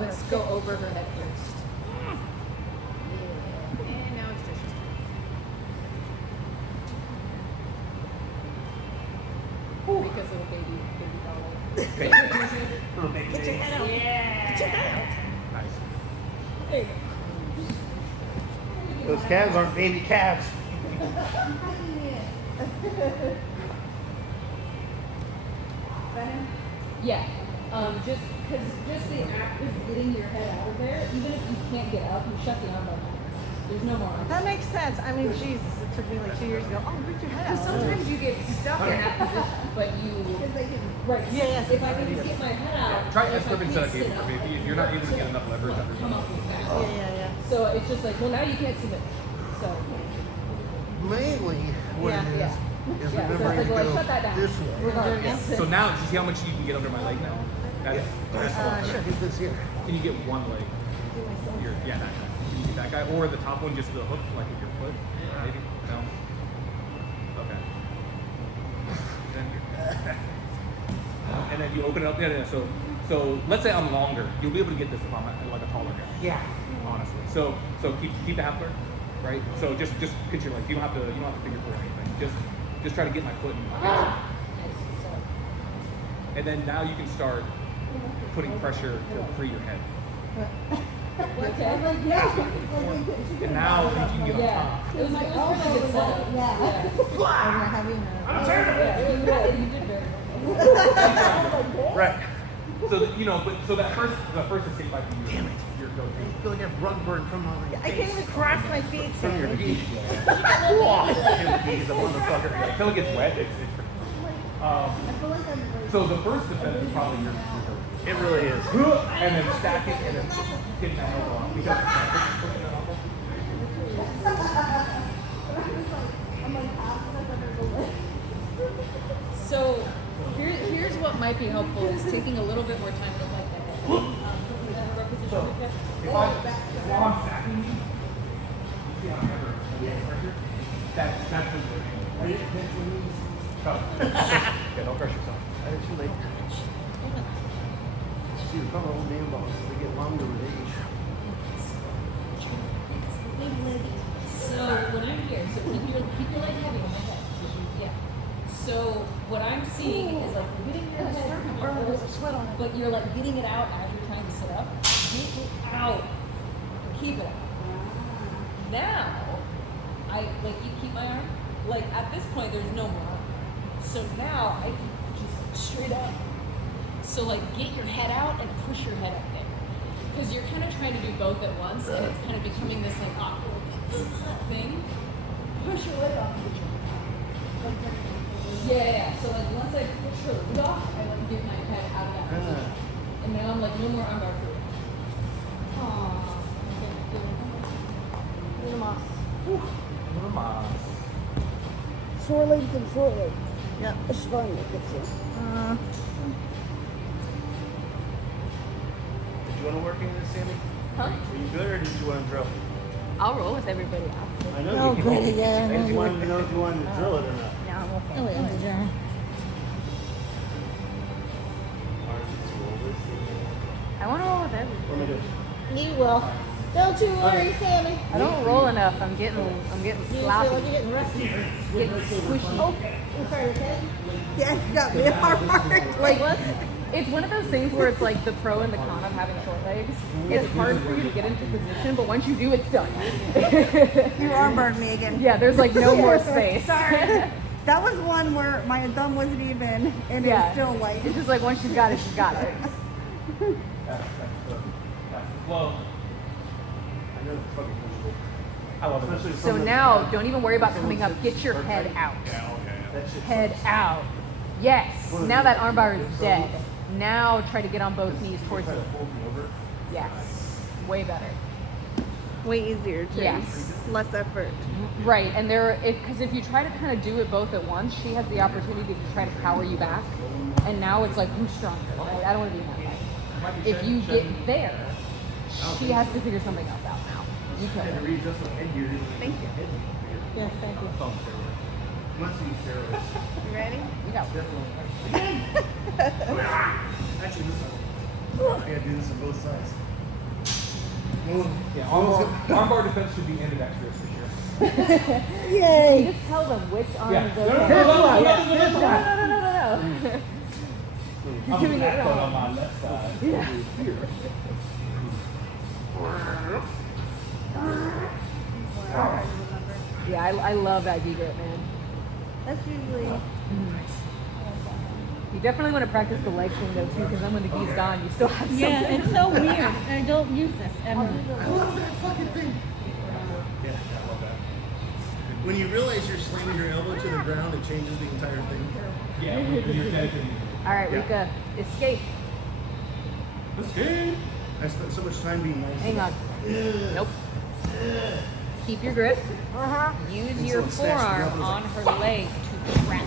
Let's go over her head first. And now it's Trish's turn. Rika's little baby doll. Little baby. Get your head out. Yeah. Get your head Nice. There you go. Those calves aren't baby calves. Yeah. Just the act of getting your head out of there, even if you can't get up, you shut the arm up. There's no more. That makes sense. I mean, Jesus, it took me like 2 years ago. Oh, get your head Because out. sometimes you get stuck in that position, but you. Right. Yeah, yes. If I can just get my head out. Try if I S-grip instead of can't sit cable up, grip. If you're not able to get enough leverage under come up with that. Yeah. So it's just like, well, now you can't submit. So. Mainly, what Yeah, it is, yeah. is Yeah, so remembering it's to like, go shut that down. this way. Regardless. So now, do you see how much you can get under my leg now? That's, Sure, do this here. Can you get one leg? Yeah, that guy. Can you get that guy? Or the top one, just the hook, like with your foot? Maybe? No? Okay. And then you open it up. Yeah. So let's say I'm longer. You'll be able to get this if I'm like a taller guy. Yeah. Honestly. So keep the half guard, right? So just pinch your leg. You don't have to finger pull or anything. Just try to get my foot in. And then now you can start putting pressure to free your head. And now you can get on top. It was like, oh, good setup. Yeah. You did very well. Right. So so that first escape I can use. Damn it! Your go-to. I feel like I have rug burn from my I can't even cross my feet. From your Sandy. knee. He's a motherfucker. Until it gets wet, it's so the first defense is probably your It really is. and then stack it and then getting that elbow off. Because So here's what might be helpful is taking a little bit more time to like that. if I'm stacking you, see how I'm ever pressure? That's the are you yeah, don't crush yourself. Actually, see, the fellow old man balls, they get longer with age. So when I'm here, so keep your leg heavy on my head. Yeah. So what I'm seeing is like you're getting your head up, but you're like getting it out as you're trying to sit up. Get it out. Keep it out. now, I like you keep my arm. Like at this point, there's no more arm. So now I can just straight up. So like get your head out and push your head up there, because you're kind of trying to do both at once, and it's kind of becoming this like awkward thing. Push your leg off. Yeah. So like once I push her leg off, I like get my head out of that position, and now I'm like no more arm bar for you. Short legs and short legs. Yeah. It's fun. It gets you. Did you want to work in this, Sammy? Huh? Are you good, or did you want to drill? I'll roll with everybody after. I know Oh, you can roll. good, yeah, I just no, wanted to know if you wanted to drill it or not. Yeah, I'm okay. Oh, yeah, yeah. I want to roll with everybody. What am I doing? You will. Don't you worry, Sammy. I don't roll enough. I'm getting You feel sloppy. like you're getting rusty. Getting squishy. Oh, I'm sorry, okay? Yeah, you got me hard. Like what? It's one of those things where it's like the pro and the con of having short legs. It's hard for you to get into position, but once you do, it's done. You arm burned me again. Yeah, there's like no more space. Sorry. That was one where my thumb wasn't even, and it Yeah. was still like. It's just like once she's got it, she's got it. That's the flow. I know it's fucking miserable. I love it. Especially So someone- now, don't even worry about coming up. Get your head out. That shit's Head out. Yes. Now that armbar is dead. Now try to get on both knees towards try you. to fold me over. Yes. Way better. Way easier too. Yes. Less effort. Right, and because if you try to kind of do it both at once, she has the opportunity to try to power you back, and now it's like who's stronger, right? I don't want to be in that fight. If you get there, she has to figure something else out now. You I had kill to her. readjust my headgear. Thank you. Yes, thank you. Must use steroids. You ready? You got it. Definitely. Actually, this one. I gotta do this on both sides. Yeah, armbar defense should be ambidextrous for sure. Yay! Just tell them which arm Yeah. is No, okay. no, no, no, no, no, no, no, No. I'm doing it back wrong. on my left side. Yeah. Here. Yeah, I love that you grip, man. That's usually. You definitely want to practice the leg swing though too, because then when the gi's gone, you still have something. Yeah, it's so weird. I don't use this ever. I love that fucking thing. Yeah, I love that. When you realize you're slamming your elbow to the ground, it changes the entire thing. Yeah, when you're dedicated. All right, Yeah. Rika, escape. Escape. I spent so much time being nice. Hang on. Nope. Keep your grip. Use your Someone snatched the forearm rubber, on her leg to trap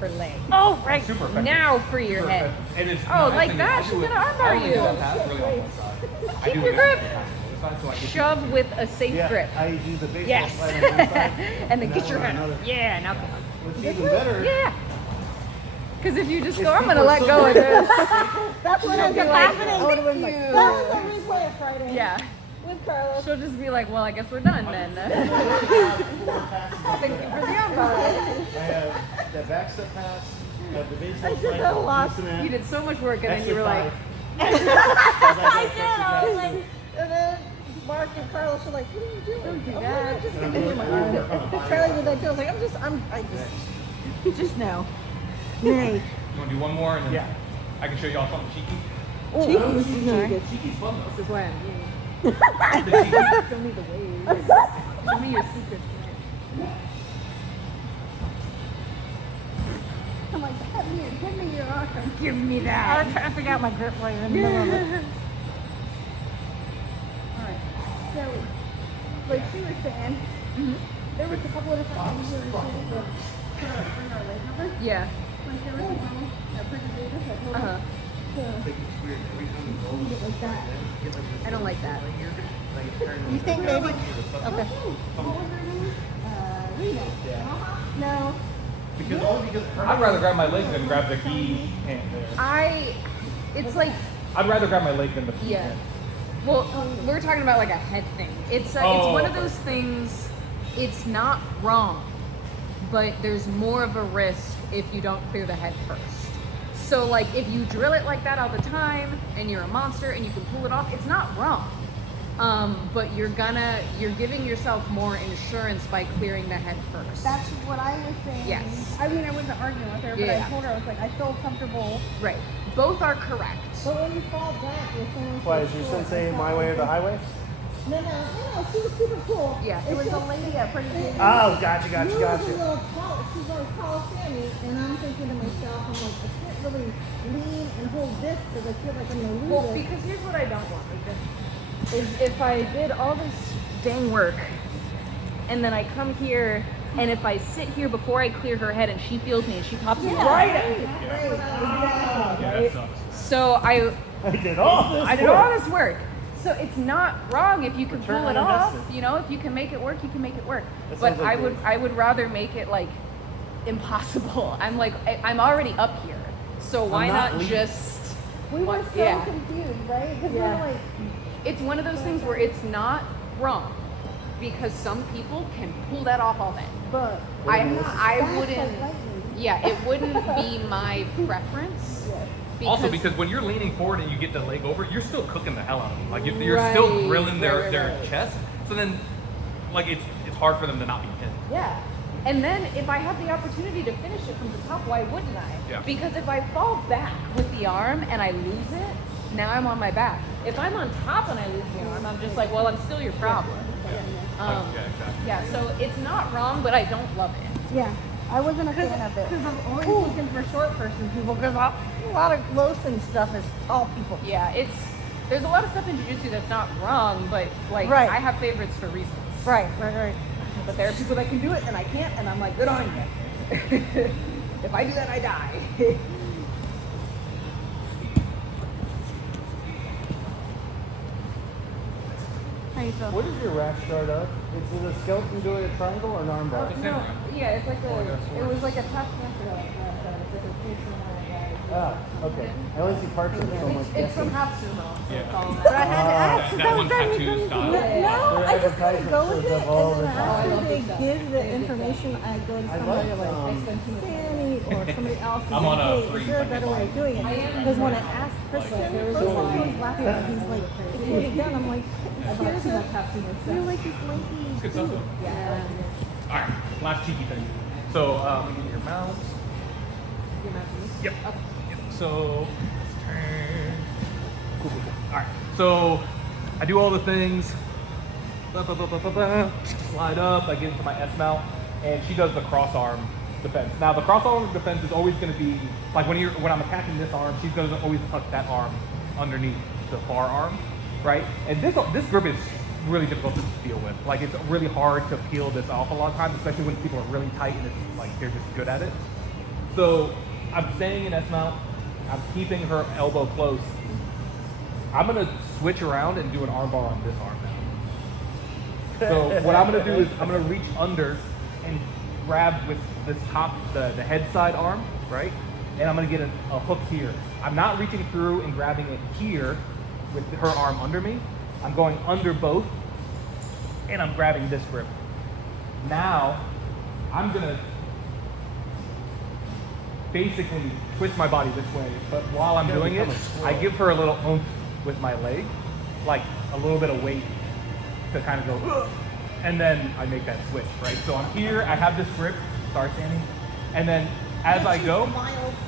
her leg. Oh, right. Super effective. Now free your Super head. effective. And it's Oh, nice like thing that? is I She's do it- gonna armbar I only you. do that pass really on one side. I Keep do your it grip. on this side, so I get Shove with a safe Yeah, grip. I do the baseball Yes. slide on one side, And then that get your one on head. another. Yeah, now come on. What's even better, Yeah. Because if you just It's go, I'm gonna people let so go of good. this. That's what She'll ends be up like, happening. I would've been like, That was a replay of Friday. Yeah. With Carlos. She'll just be like, well, I guess we're done then. I have 4 passes on Thank you that. for the armbar. I have that back step pass, I have the baseball did slide, that a lot. cement, You did so much work, and then extra you were like, 5. I did. I was like, and then Mark and Carlos were like, "What are you doing?" Don't do I'm that. Like, I'm just And I'm gonna do doing my it over arm. on a Charlie high did that too. I was like, just now. Nay. You want to do one more and then Yeah. I can show you all something cheeky? Cheeky's fun though. this is why I'm here. The cheeky. Show me the ways. Show me your secrets. I'm like, give me your arm. Give me I that. was trying to figure out my grip right in the middle of it. Alright. So, like she was saying, there was a couple of different things we were doing to bring our leg over. Yeah. Like there was one that pretty good. I told her Uh-huh. to I think it's weird. Every time we go, do it like that. get like this I don't like that. like it turns You think maybe? Okay. What was her name? Rita. Yeah. No. Because only because it hurts. I'd rather grab my leg than grab the gi hand there. It's like, I'd rather grab my leg than the gi yeah. hand. Well, we're talking about like a head thing. It's Oh, one of okay. those things. It's not wrong, but there's more of a risk if you don't clear the head first. So like if you drill it like that all the time and you're a monster and you can pull it off, it's not wrong. But you're giving yourself more insurance by clearing the head first. That's what I was saying. Yes. I mean, I wasn't arguing with her, but Yeah. I told her, I was like, I feel comfortable. Right. Both are correct. But when you fall back, you're saying. Why is your sensei my way or the highway? No, she was super cool. Yeah. It was a lady at Pretty Baby. Oh, gotcha. She's a little tall, she's a tall Sammy, and I'm thinking to myself, I'm like, I can't really lean and hold this because I feel like I'm gonna lose Well, it. because here's what I don't want, is if I did all this dang work, and then I come here, and if I sit here before I clear her head, and she feels me, and she pops me right at me. Exactly. Yeah, that sucks. So I did all this did all this work. So it's not wrong if you can Return pull on it off. investment. You know, if you can make it work, you can make it work. That But sounds like I would rather make it like impossible. I'm like I'm already up here, so why not not leaving. just? We were so Yeah. confused, right? Because we Yeah. were like, It's one of those things where it's not wrong, because some people can pull that off all day. but I fast wouldn't. like lightning. Yeah, it wouldn't be my preference. Also, because when you're leaning forward and you get the leg over, you're still cooking the hell out of them. Like you're still Right, grilling their right. chest. So then, like it's hard for them to not be pinned. Yeah. And then if I have the opportunity to finish it from the top, why wouldn't I? Yeah. Because if I fall back with the arm and I lose it, now I'm on my back. If I'm on top and I lose the arm, I'm just like, well, I'm still your problem. Yeah, exactly. Yeah, so it's not wrong, but I don't love it. Yeah, I wasn't a fan of it. Because I'm always looking for short person people, because a lot of Lawson stuff is tall people. Yeah, there's a lot of stuff in jiu-jitsu that's not wrong, but like Right. I have favorites for reasons. Right. But there are people that can do it and I can't, and I'm like, good on you. If I do that, I die. How you feel? What is your rash guard of? Is it a skeleton doing a triangle or an arm bar? No, yeah, it's like it was like a tap dancer. It's like a piece of Ah, okay. I only see parts of it, so I'm like It's from guessing. half sumo. Yeah. But I had to ask, That one tattoo style. No, I just kind of go with it, Their and advertisement then shows up all the after they time. give the information, I go to I somebody like, like Sammy or somebody else and I'm say, on a hey, is free there a better way of doing it? Because when I asked Christian, first of all, he was laughing, but he's like, if you get done, I'm like, here's you're like this lanky It's good stuff dude. though. Yeah. All right, last cheeky thing. So let me get your mounts. Yep. Yep. So let's turn. Cool. All right. So I do all the things. Slide up. I get into my S mount, and she does the cross arm defense. Now the cross arm defense is always going to be like when I'm attacking this arm, she's going to always tuck that arm underneath the far arm, right? And this grip is really difficult to deal with. Like it's really hard to peel this off a lot of times, especially when people are really tight and it's like they're just good at it. So I'm staying in S mount. I'm keeping her elbow close. I'm gonna switch around and do an arm bar on this arm now. So what I'm gonna do is I'm gonna reach under and grab with this top, the head side arm, right? And I'm gonna get a hook here. I'm not reaching through and grabbing it here with her arm under me. I'm going under both and I'm grabbing this grip. Now I'm gonna basically twist my body this way, but while I'm doing it, I give her a little oomph with my leg, like a little bit of weight to kind of go, ugh, and then I make that switch, right? So I'm here, I have this grip, sorry Sammy, and then as I go,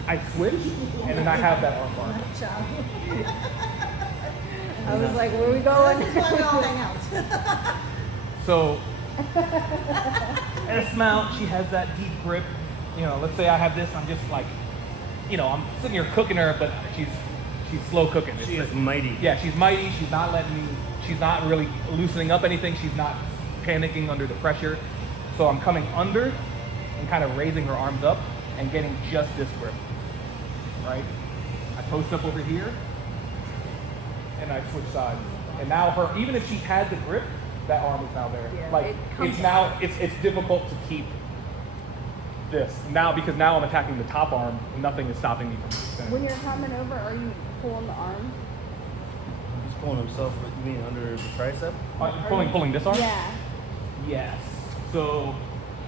I switch, and then I have that arm bar. I was like, where are we going? So, S mount, she has that deep grip. You know, let's say I have this, I'm just like, you know, I'm sitting here cooking her, but she's slow cooking. She is mighty. Yeah, she's mighty. She's not letting me. She's not really loosening up anything. She's not panicking under the pressure. So I'm coming under and kind of raising her arms up and getting just this grip, right? I post up over here and I switch sides. And now her, even if she had the grip, that arm is now there. Yeah, like it comes it's now, it's difficult to keep this now because now I'm attacking the top arm and nothing is stopping me from When doing it. you're coming over, are you pulling the arm? He's pulling himself, you mean under the tricep? Pulling this arm? Yeah. Yes. So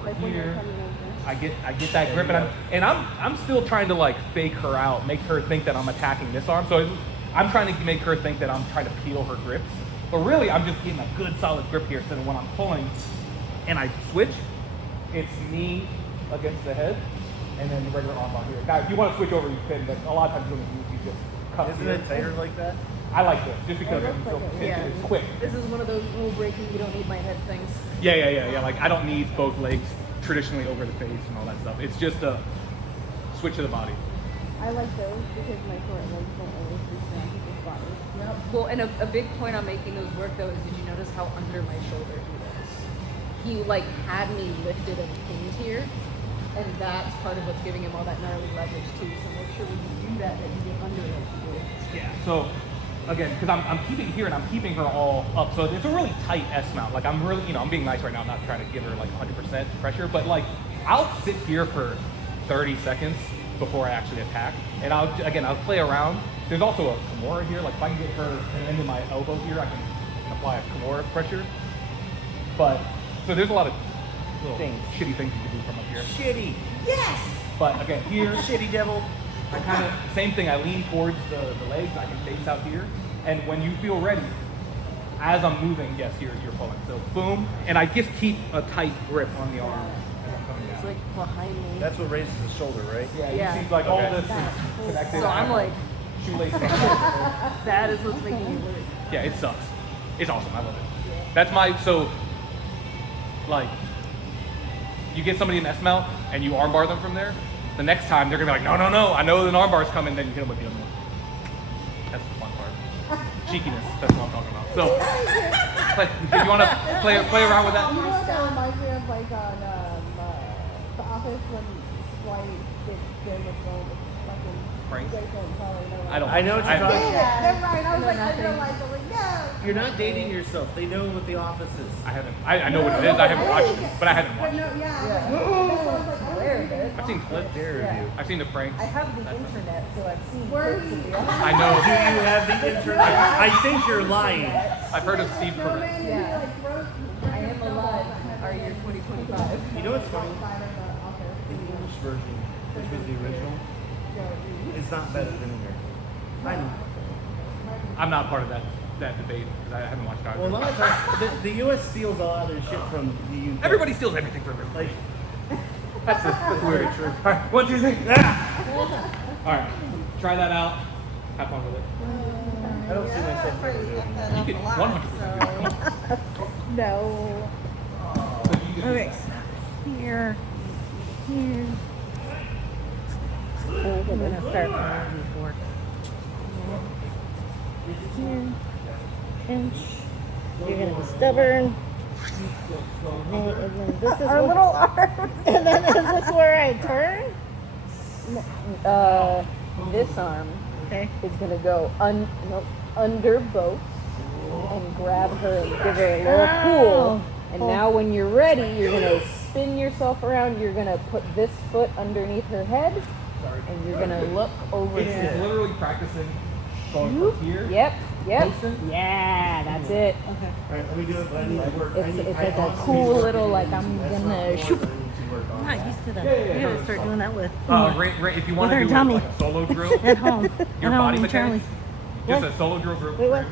Like when you're here, coming over. I get that grip, and I'm still trying to like fake her out, make her think that I'm attacking this arm. So I'm trying to make her think that I'm trying to peel her grips, But really, I'm just getting a good solid grip here, so that when I'm pulling and I switch, it's me against the head, and then the regular arm bar here. Now, if you want to switch over, you can, but a lot of times when you just cut Isn't here. it tighter like that? I like this, just because looks it's, like it, yeah. it's quick. This is one of those rule breaking, you don't need my head things. Yeah. Like, I don't need both legs traditionally over the face and all that stuff. It's just a switch of the body. I like those because my short legs don't always reach down people's bodies. Yep. Well, and a big point on making those work though is, did you notice how under my shoulder he was? He like had me lifted and pinned here, and that's part of what's giving him all that gnarly leverage too. So make sure when you do that, that you get under like he did. Yeah. So, again, because I'm keeping here and I'm keeping her all up, so it's a really tight S mount. Like, I'm really, I'm being nice right now. I'm not trying to give her like 100% pressure, but like, I'll sit here for 30 seconds before I actually attack, and I'll play around. There's also a Kimura here. Like, if I can get her into my elbow here, I can apply a Kimura pressure. But so there's a lot of little shitty things you can do from up here. Shitty. Yes! But again, here, Shitty devil. I kind of, same thing, I lean towards the legs, I can face out here, and when you feel ready, as I'm moving, yes, you're pulling. So boom, and I just keep a tight grip on the arm as I'm coming It's down. like behind me. That's what raises the shoulder, right? Yeah. You see, like, Okay. all this is connected. So I'm like, shoelace. that is what's making me work. Yeah, it sucks. It's awesome, I love it. That's my, so, like, you get somebody in S mount, and you armbar them from there, the next time they're gonna be like, no, I know an armbar's coming, then you hit them with the other one. That's the fun part. Cheekiness, that's what I'm talking about. So, but if you wanna play around with You know what that, that reminds me of, like on The Office when Dwight gets Jim with the fucking Pranks? Rachel and Charlie. and they're I don't. like, I know what you're I- talking about. Never mind. I was No, like, I nothing. realized, I was like, no. You're not dating yourself. They know what the office is. I haven't. I know what it is. I haven't watched it, but I haven't But watched no, it. yeah. I was like, Aware of it. I've seen clips. Dare Yeah. you. I've seen the pranks. I have the internet, so I've seen Where clips do of you- the office. I know. Do you have the internet? I think you're lying. I've heard of Steve No Carell. man, Yeah. he like throws. I am alive. Are you 2025? You know what's funny? Outside of the office. The English version, which was the original, is not better than here. I know. I'm not part of that debate because I haven't watched it. Well, a lot of times, the U.S. steals a lot of their shit from the UK. Everybody steals everything from everybody. Like, That's very true. All right, 1, 2, 3. Ah! All right, try that out. Have fun with it. I don't see myself ever doing that. You can 100%. No. So you can Okay. Here. Here. Oh, we're gonna start from before. Here. Pinch. You're gonna be stubborn. And then this is our little arm. And then is this where I turn? This arm Okay. is gonna go under both and grab her and give her a little pull. And now when you're ready, you're gonna spin yourself around. You're gonna put this foot underneath her head, and you're gonna look over It's here. literally practicing going from here. Yep. Posting. Yeah, that's it. All right, let me do it, but I need to work. It's like a cool little like I'm gonna shoot. I'm not used to that. Yeah, We gotta start doing that with If you want With to our do dummy. like a solo drill, at home. your At home body with Charlie. mechanics, just What? a solo drill group. Wait, what?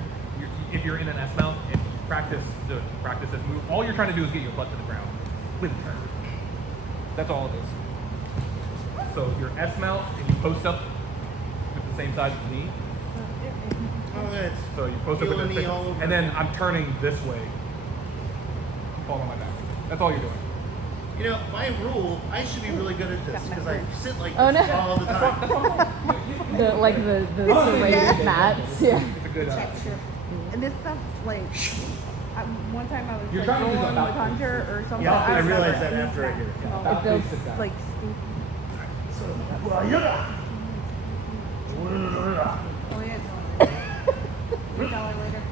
If you're in an S mount and practice this move, all you're trying to do is get your butt to the ground with a turn. That's all it is. So your S mount and you post up with the same size as me. Oh, that's So you post up with Heel the knee same, all over. and then I'm turning this way. Fall on my back. That's all you're doing. You know, by rule, I should be really good at this because I sit like this Oh, no. all the time. The serrated mats. Yeah. It's a good. And this stuff, like, one time I was You're like trying to use rolling a with mouth. Hunter or something. Yeah, I was realized never that after I eating did it. that. About It feels face sit down. Like, stupid. Oh, yeah. We'll tell her later.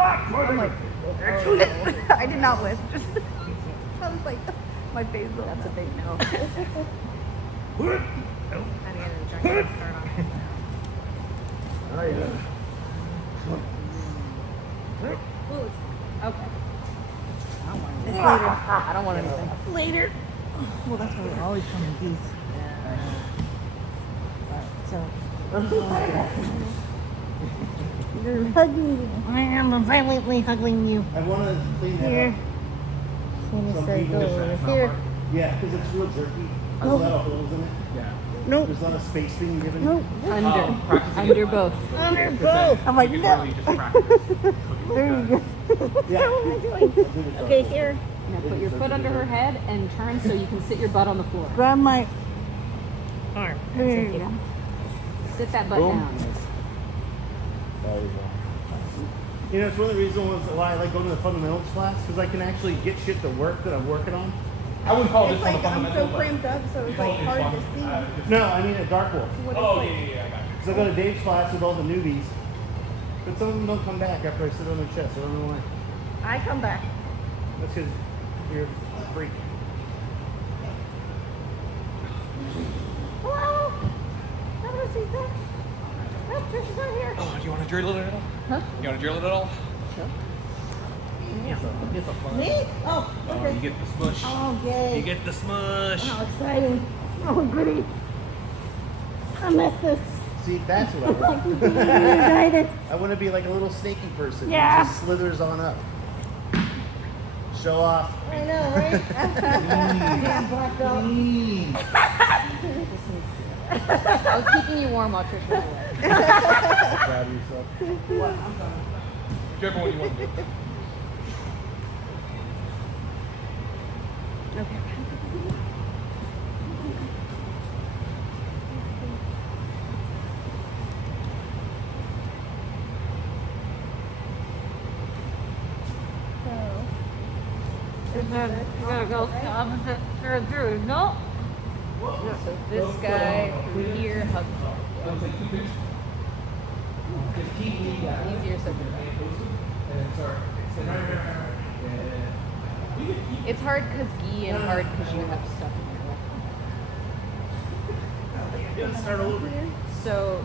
I'm like, I did not lift. I was like, my face was. That's a big no. Oh, yeah. Okay. It's later. I don't want anything. Later. Well, that's why we always come in peace. So. You're hugging me. I am violently hugging you. I want to clean that Here. up. Let Some me people go just over have here. Yeah, because it's real jerky. There's a lot of holes in it. Yeah. Nope. There's a lot of space being given. Nope. Practicing Under it both. Under because both. then I'm like, you no. can really just practice cooking There you together. go. Yeah. What am I doing? Okay, here. Now put your foot under her head and turn so you can sit your butt on the floor. Grab my Arm. there you go. Sit that butt Boom. down. There you go. You know, it's one of the reasons why I like going to the fundamentals class, because I can actually get shit to work that I'm working on. I wouldn't call It's this one a like I'm fundamental. so but cramped up, so it's it's like all- hard fun. to see. Just- No, I mean at Dark Wolf. What it's Oh, like. yeah, I got you. So I go to Dave's class with all the newbies, but some of them don't come back after I sit on their chest. I don't know why. I come back. That's because you're a freak. Hello. Have a seat there. Oh, Trisha's not here. Oh, do you want to drill it at all? Huh? You want to drill it at all? It's a fun. Me? Oh, Oh, you okay. get the smush. Oh, You yay. get the smush. How exciting. Oh, goody. I missed this. See, that's what I want. United. I want to be like a little snaky person Yeah. who just slithers on up. Show off. I know, right? Damn black belt. I was keeping you warm while Trish was away. Proud of yourself. Whichever one you want to do. You gotta go opposite through. No. So this guy through here hugs. Easier said than done. It's hard because gi and hard because you have stuff in your left. Let's start over. So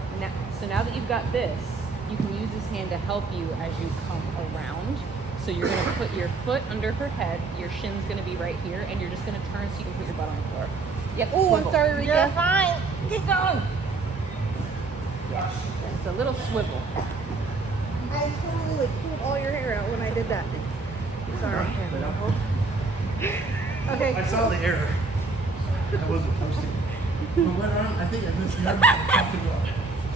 now that you've got this, you can use this hand to help you as you come around. So you're gonna put your foot under her head, your shin's gonna be right here, and you're just gonna turn so you can put your butt on the floor. Yep. Oh, I'm swivel. sorry, You're Rika. fine. Keep going. Yeah. It's a little swivel. I totally pulled all your hair out when I did that. Sorry. Okay. I saw the error. I wasn't posting. I think I missed the other one.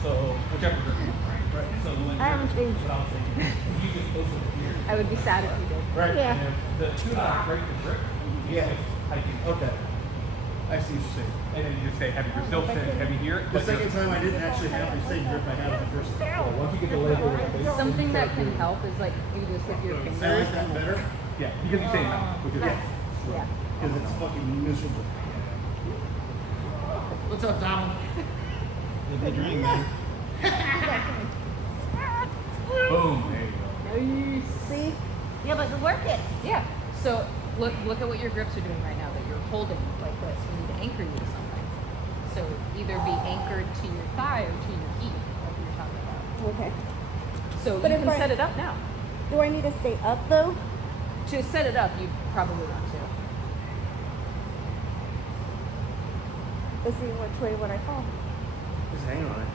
So, whichever grip. Right. So when I haven't changed. what I was thinking, you just close it here. I would be sad if you did. Right. Yeah. And if the two that break the grip, Yeah. hiking. Okay. I see what you're saying. And then you just stay heavy. You're still sitting heavy here. The but second you're- time I didn't actually have the same grip I had the first time. Once you get the leg over the face. Something that can help is like you just with your I fingers. like that better Yeah, because you stay now. Which is Yeah. because it's fucking miserable. What's up, Donald? The dream, man. boom. There you go. See? Yeah, but to work it. Yeah. So look at what your grips are doing right now. That you're holding like this. We need to anchor you to something. So either be anchored to your thigh or to your knee, like we were talking about. Okay. So But you if can I- set it up now. Do I need to stay up though? To set it up, you probably want to. Let's see which way would I fall. Just hang on it.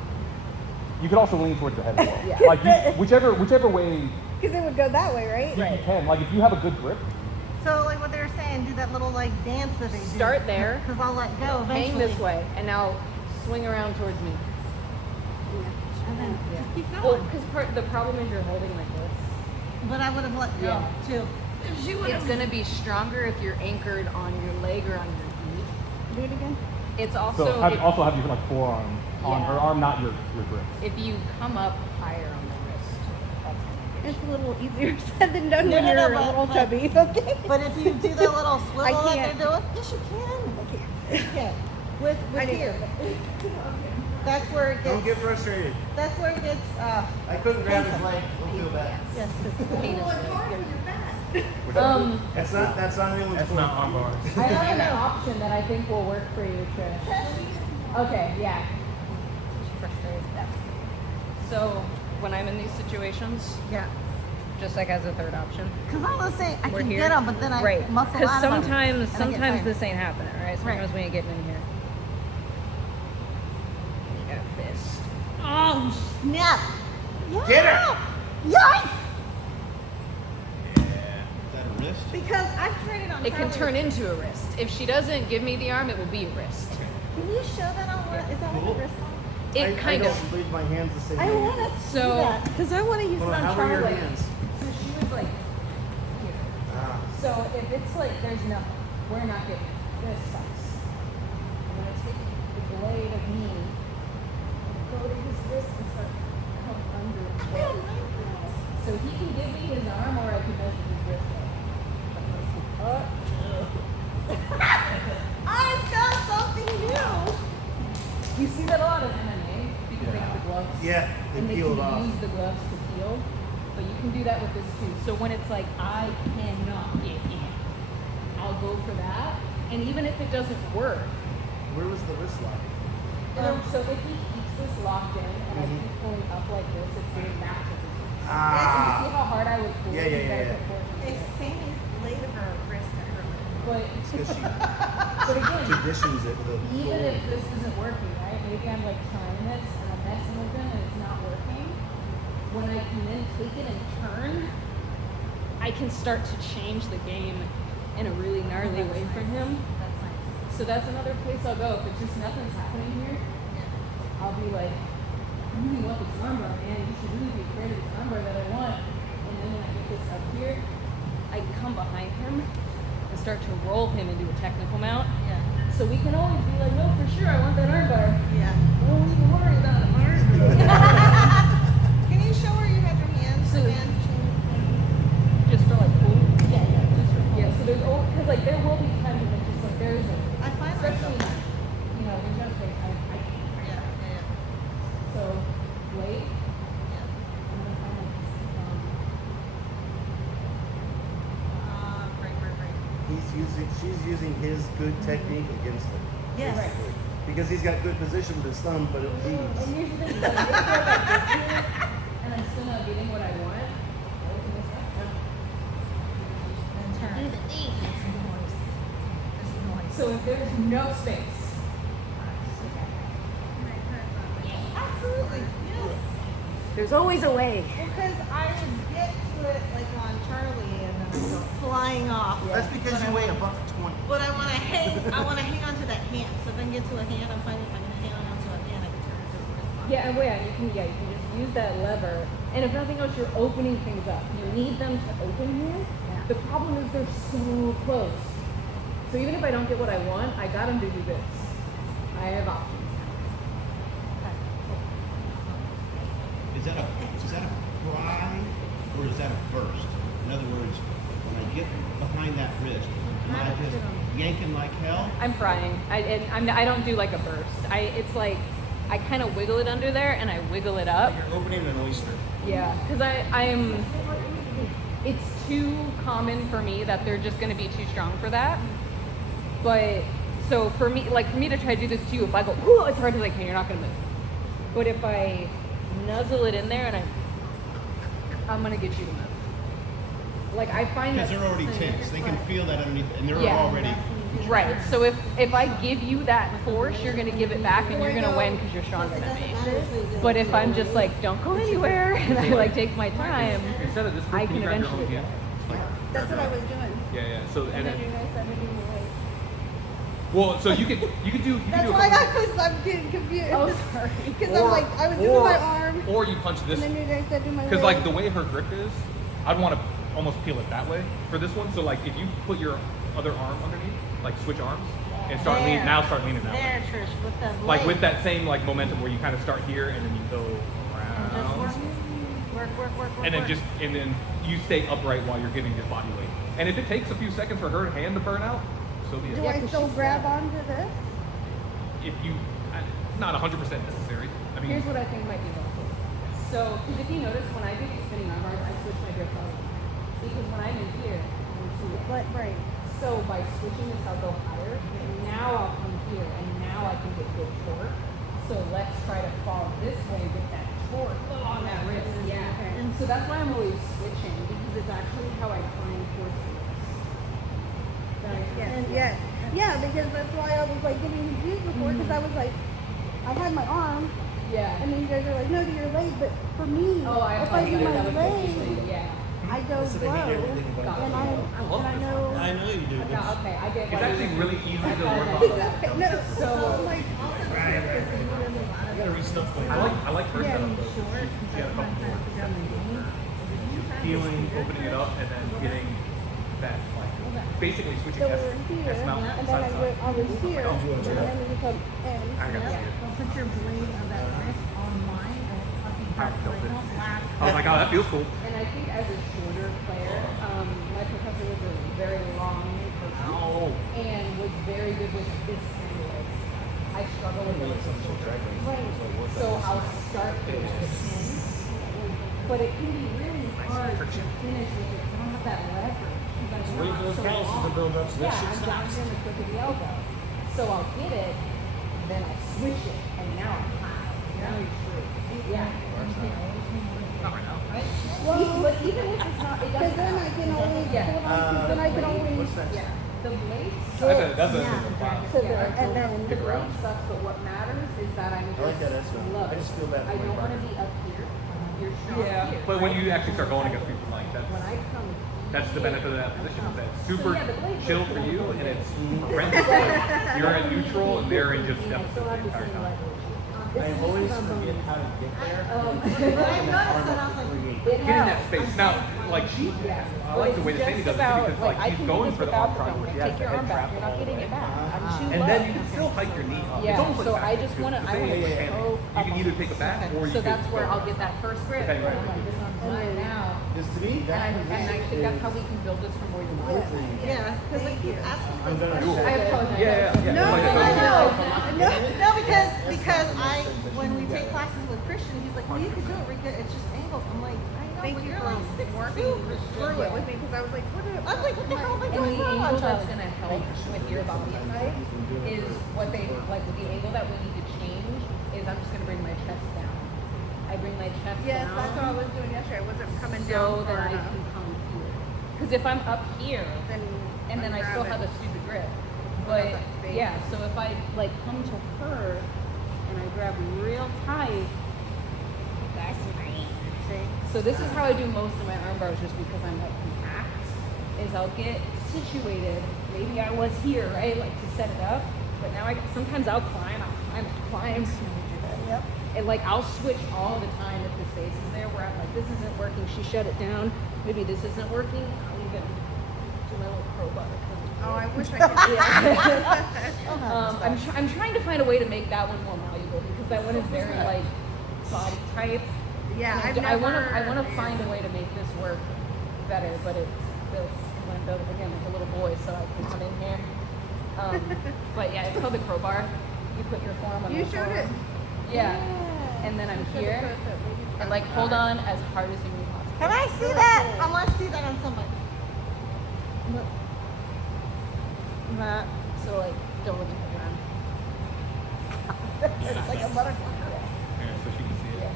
You could also lean towards the head as well. Yeah. Like you, whichever way Because it would go that way, right? you can. Like if you have a good grip, So, like what they were saying, do that little like dance that they do. Start there. Because I'll let go eventually. Hang this way, and now swing around towards me. And then just keep Well, going. because the problem is you're holding like this. But I would have let go Yeah. too. It's going to be stronger if you're anchored on your leg or on your knee. Do it again. It's so also have, if, also have your like forearm on Yeah. her arm, not your grip. if you come up higher on the wrist. That's gonna It's a little easier said than done No, when no, no, you're a but- little but- chubby. Okay. But if you do that little swivel I that can't. they're doing, yes, you can. Okay. Okay. With I did. here. That's where it Don't get gets. frustrated. That's where it gets. I couldn't grab his leg. Don't feel bad. Yes. That's not anyone's That's fault. not on bars. I have an option that I think will work for you, Trish. Okay, yeah. So when I'm in these situations, Yeah. just like as a third option, Because I was saying I we're can here. get them, but then I right. muscle Because out of 'em, sometimes and I get sometimes tired. this ain't happening, right? Sometimes Right. we ain't getting in here. You got a fist. Oh snap! Yeah. Get her! Yes! Is that a wrist? Because I've tried it on It can Charlie. turn into a wrist. If she doesn't give me the arm, it will be a wrist. Can you show that on what? Is that like a wrist lock? It kind I of. don't leave my hands the same I way. want to see So- that because I want to use Hold it on, on how are your Charlie. hands? So she was like here. Ah. So if it's like there's nothing, we're not getting it. This sucks. I'm gonna take the blade of me and go to his wrist and start to come under his wrist. So he can give me his arm or I can mess with his wrist. Up. I've got something new. You see that a lot in MMA because they have the gloves. Yeah, they and they peel can it off. use the gloves to peel. But you can do that with this too. So when it's like I cannot get in, I'll go for that. And even if it doesn't work, Where was the wrist lock? so if he keeps this locked in and I keep pulling up like this, it's doing that position. And you see how hard I was pulling? Yeah, yeah, You guys yeah, are forcing It's it. Sammy's blade of her wrist that hurt. But Because she but again, conditions it with a even roll. if this isn't working, right? Maybe I'm like trying this and I'm messing with him and it's not working. When I can then take it and turn, I can start to change the game in a really gnarly way from him. That's nice. So that's another place I'll go. If it's just nothing's happening here, I'll be like, I really want this armbar, man. You should really be afraid of this armbar that I want. And then when I get this up here, I come behind him and start to roll him into a technical mount. Yeah. So we can always be like, no, for sure, I want that armbar. Yeah. Don't even worry about it, Mark. Can you show where you had your hands So- again? Just for like pull. Yeah, yeah. Just for Yeah, so there's always, because like there will be times when it's just like there's a, I find especially, myself. you know, there's no space. I can't. Yeah, yeah, So, wait. yeah. I'm gonna find like this, Right. She's using his good technique against him. Yes. Right. Because he's got good position with his thumb, but it And bleeds. here's the thing, like, if I like this here, and I'm still not getting what I want, I open this up. And turn. Do the knee. It's noise. It's noise. So if there's no space, Absolutely. Yes. there's always a way. Because I would get to it like on Charlie and then I'd go flying off. That's because you weigh $120. But I want to hang. I want to hang on to that hand. So if I can get to a hand, I'm finding if I can hang on to a hand, I can turn it to a wrist lock. Yeah, and you can just use that lever, and if nothing else, you're opening things up. You need them to open here. The problem is they're so close. So even if I don't get what I want, I got them to do this. I have options. Is that a pry or is that a burst? In other words, when I get behind that wrist, am I just yanking like hell? I'm frying. I don't do like a burst. It's like I kind of wiggle it under there and I wiggle it up. You're opening an oyster. Yeah, because I'm. It's too common for me that they're just going to be too strong for that. But so for me to try to do this to you, if I go, ooh, it's hard to like, hey, you're not going to move. But if I nuzzle it in there and I'm going to get you to move. Like I find that Because they're already tense. They can feel that underneath, and they're Yeah. already. right. So if I give you that force, you're going to give it back and you're going to win because you're stronger than me. But if I'm just like, don't go anywhere, and I like take my time, Instead of this, I can you can grab your own eventually. hand? Like, That's what I was doing. yeah. So and And then then, you guys started doing the weight. well, so you could do. That's a why couple- I'm getting confused. Oh, sorry. Because I'm like, I was doing my arm, or you punch this, and then you guys said do my because leg. like the way her grip is, I'd want to almost peel it that way for this one. So like if you put your other arm underneath, like switch arms, and start leaning. There. Now start leaning that way. There, Trish, with the blade. Like with that same like momentum where you kind of start here and then you go And just around, work. and then you stay upright while you're giving your body weight. And if it takes a few seconds for her hand to burn out, so be it. Do I still grab onto this? If you, not 100% necessary. I mean, Here's what I think might be helpful. So, because if you notice, when I do these spinning arm bars, I switch my grip all the time. Because when I'm in here, you see it. But right. So by switching this, I'll go higher, and now I'll come here, and now I can get good torque. So let's try to fall this way with that torque on that wrist. Yeah. And so that's why I'm always switching, because it's actually how I find torque. And yes. Yeah, because that's why I was like getting confused before, because I was like, I had my arm, Yeah. And then you guys are like, no, you're late. But for me, Oh, I if I do apologize. That my was leg, interesting. Yeah. I go So they slow, need everything about and it. I know. I know you do. No, okay, I get It's why actually you- really easy to work I on. apologize. No, So, like, You gotta read stuff. I like her setup though. She's got a couple more healing, opening it up, and then getting that like basically switching so S, we're here, S mount and then side to side. I was here, and then you come in. I got to see it. Put your blade of that wrist on mine and it's fucking I hurt. felt it. Don't laugh. I was like, oh, that feels cool. and I think as a shorter player, my professor was a very long person Oh. and was very good with this kind of like, I struggle with it. So I'll start with the pin, but it can be really hard to finish with it. I don't have that leverage. Because I'm Wait for not those so calluses to long. build up so that Yeah, shit I'm down stops. here in the crook of the elbow. So I'll get it, then I'll switch it, and now I'm high. Now you're true. Yeah. Not right now. But even if it's not, it Because doesn't then I matter. can always, hold on, 'cause then I can always. What's next? Yeah. The blade That's a wow. So there, and then the blade sucks, but what matters is that I'm I like that S just one. low. I just feel bad for I my don't want to partner. be up here. You're strong Yeah, here. but when right? you actually start going against people like When I that's come the benefit of that position. Is that it's super yeah, the blade chill goes for down you, a little and bit. it's friendly. You're in neutral, and they're in just I deficit still the have the entire same time. leverage. I always forget how to get there. But I noticed that I was like, It Getting that helps. space now, like she, I like the way that Sandy does it because like I she's can do going this for the without arm the triangle, thumb. where she Like, has take the your head arm back. trap You're not all the getting way. it back. I'm too And low. then you can still hike your knee up. It's Yeah, almost so like I just want to. I want to You go can either take it back or you So can that's where go. I'll get that first grip. Depending And on I'm like, this one's mine now. Because to me, that And I think that's how position we can build this from where you want. yeah, because they keep asking I'm this gonna question. do I it. apologize. Yeah. No, Like a no, go-to. no. No, because when we take classes with Christian, he's like, well, you can do it, Rika. It's just angles. I'm like, I know, Thank but you you're for like 6'2", working Christian. through it with me because I was like, what? I'm like, what the hell am I And doing the wrong? angle I'm that's trying going to help with your body type is what they like. The angle that we need to change is I'm just going to bring my chest down. I bring my chest Yes, down. that's what I was doing yesterday. I wasn't coming so down that far I enough. can come here. Because if I'm up here, Then and then I still have a stupid grip. But that space. yeah, so if I like come to her and I grab real tight, that's great. So this is how I do most of my arm bars, just because I'm like compact. Is I'll get situated. Maybe I was here, right, like to set it up. But now sometimes I'll climb. Yep. And like I'll switch all the time if the space is there where I'm like, this isn't working. She shut it down. Maybe this isn't working. I'll even do my little crowbar. Oh, I wish I could. I'm trying to find a way to make that one more malleable because that one is very like body type. Yeah, I've And I want never. to find a way to make this work better, but it's built because I'm built again like a little boy, so I can come in here. But yeah, it's called the crowbar. You put your forearm on You the showed forearm. it. Yeah. And then I'm here and like hold on as hard as you possibly. Can I see that? I want to see that on somebody. That. So like don't look at the ground. It's like a butterfly. Yeah, so she can see it. Yeah.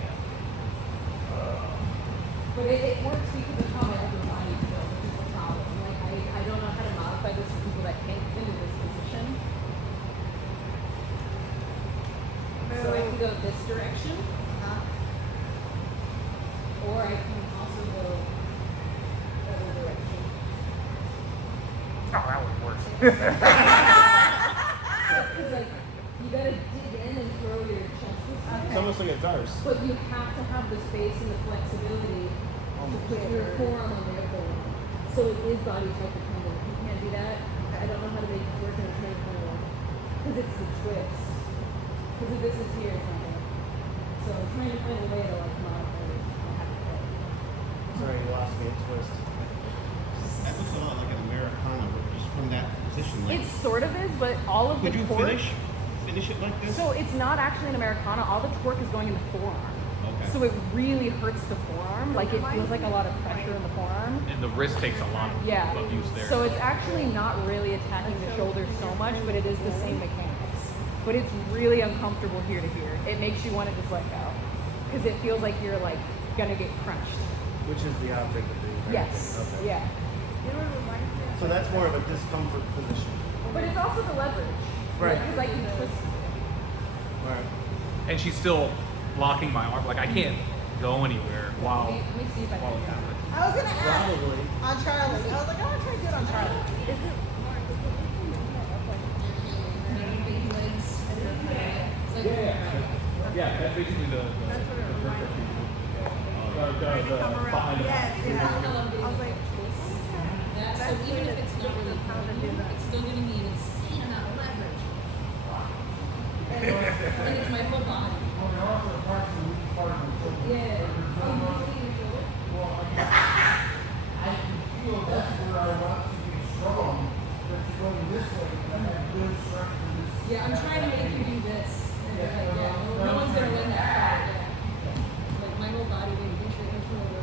But it works because of how my upper body feels, which is the problem. Like I don't know how to modify this for people that can't get into this position. So I can go this direction, or I can also go the other direction. Oh, that was worse. Because like you gotta dig in and throw your chest this way. It's almost like a darce. But you have to have the space and the flexibility to put your forearm on their forearm. So it is body type dependent. If you can't do that, I don't know how to make this work in a straight forward. Because it's the twist. Because if this is here, it's not there. So I'm trying to find a way to like modify this. I'll have to play. Sorry, you lost me at twist. That looks a lot like an Americana, but just from that position. Like, It sort of is, but all of could the you torque. finish it like this? So it's not actually an Americana. All the torque is going in the forearm. Okay. So it really hurts the forearm. Like it feels like a lot of pressure in the forearm. And the wrist takes a lot Yeah. of use there. So it's actually not really attacking the shoulder so much, but it is the same mechanics. But it's really uncomfortable here to here. It makes you want to just let go because it feels like you're like gonna get crunched. Which is the object of the Yes. Okay. Yeah. You know what it reminds me of? So that's more of a discomfort position. But it's also the leverage. Right. Because I can twist. Right. and she's still blocking my arm. Like I can't go anywhere while Let me see if I while can it's do it. happening. I was gonna ask Probably. on Charlie. I was like, I want to try to do it on Charlie. Maybe big legs. It's like, Yeah, that's basically the behind the Yes, yeah. I was like, Yeah, so even if it's not really pounding, it's still giving me an insane amount of leverage. And it's my whole body. Yeah. Oh, you can your shoulder? Yeah, I'm trying to make you do this. And it's like, yeah, no one's gonna win that fight. Yeah. Like my whole body weight against your shoulder.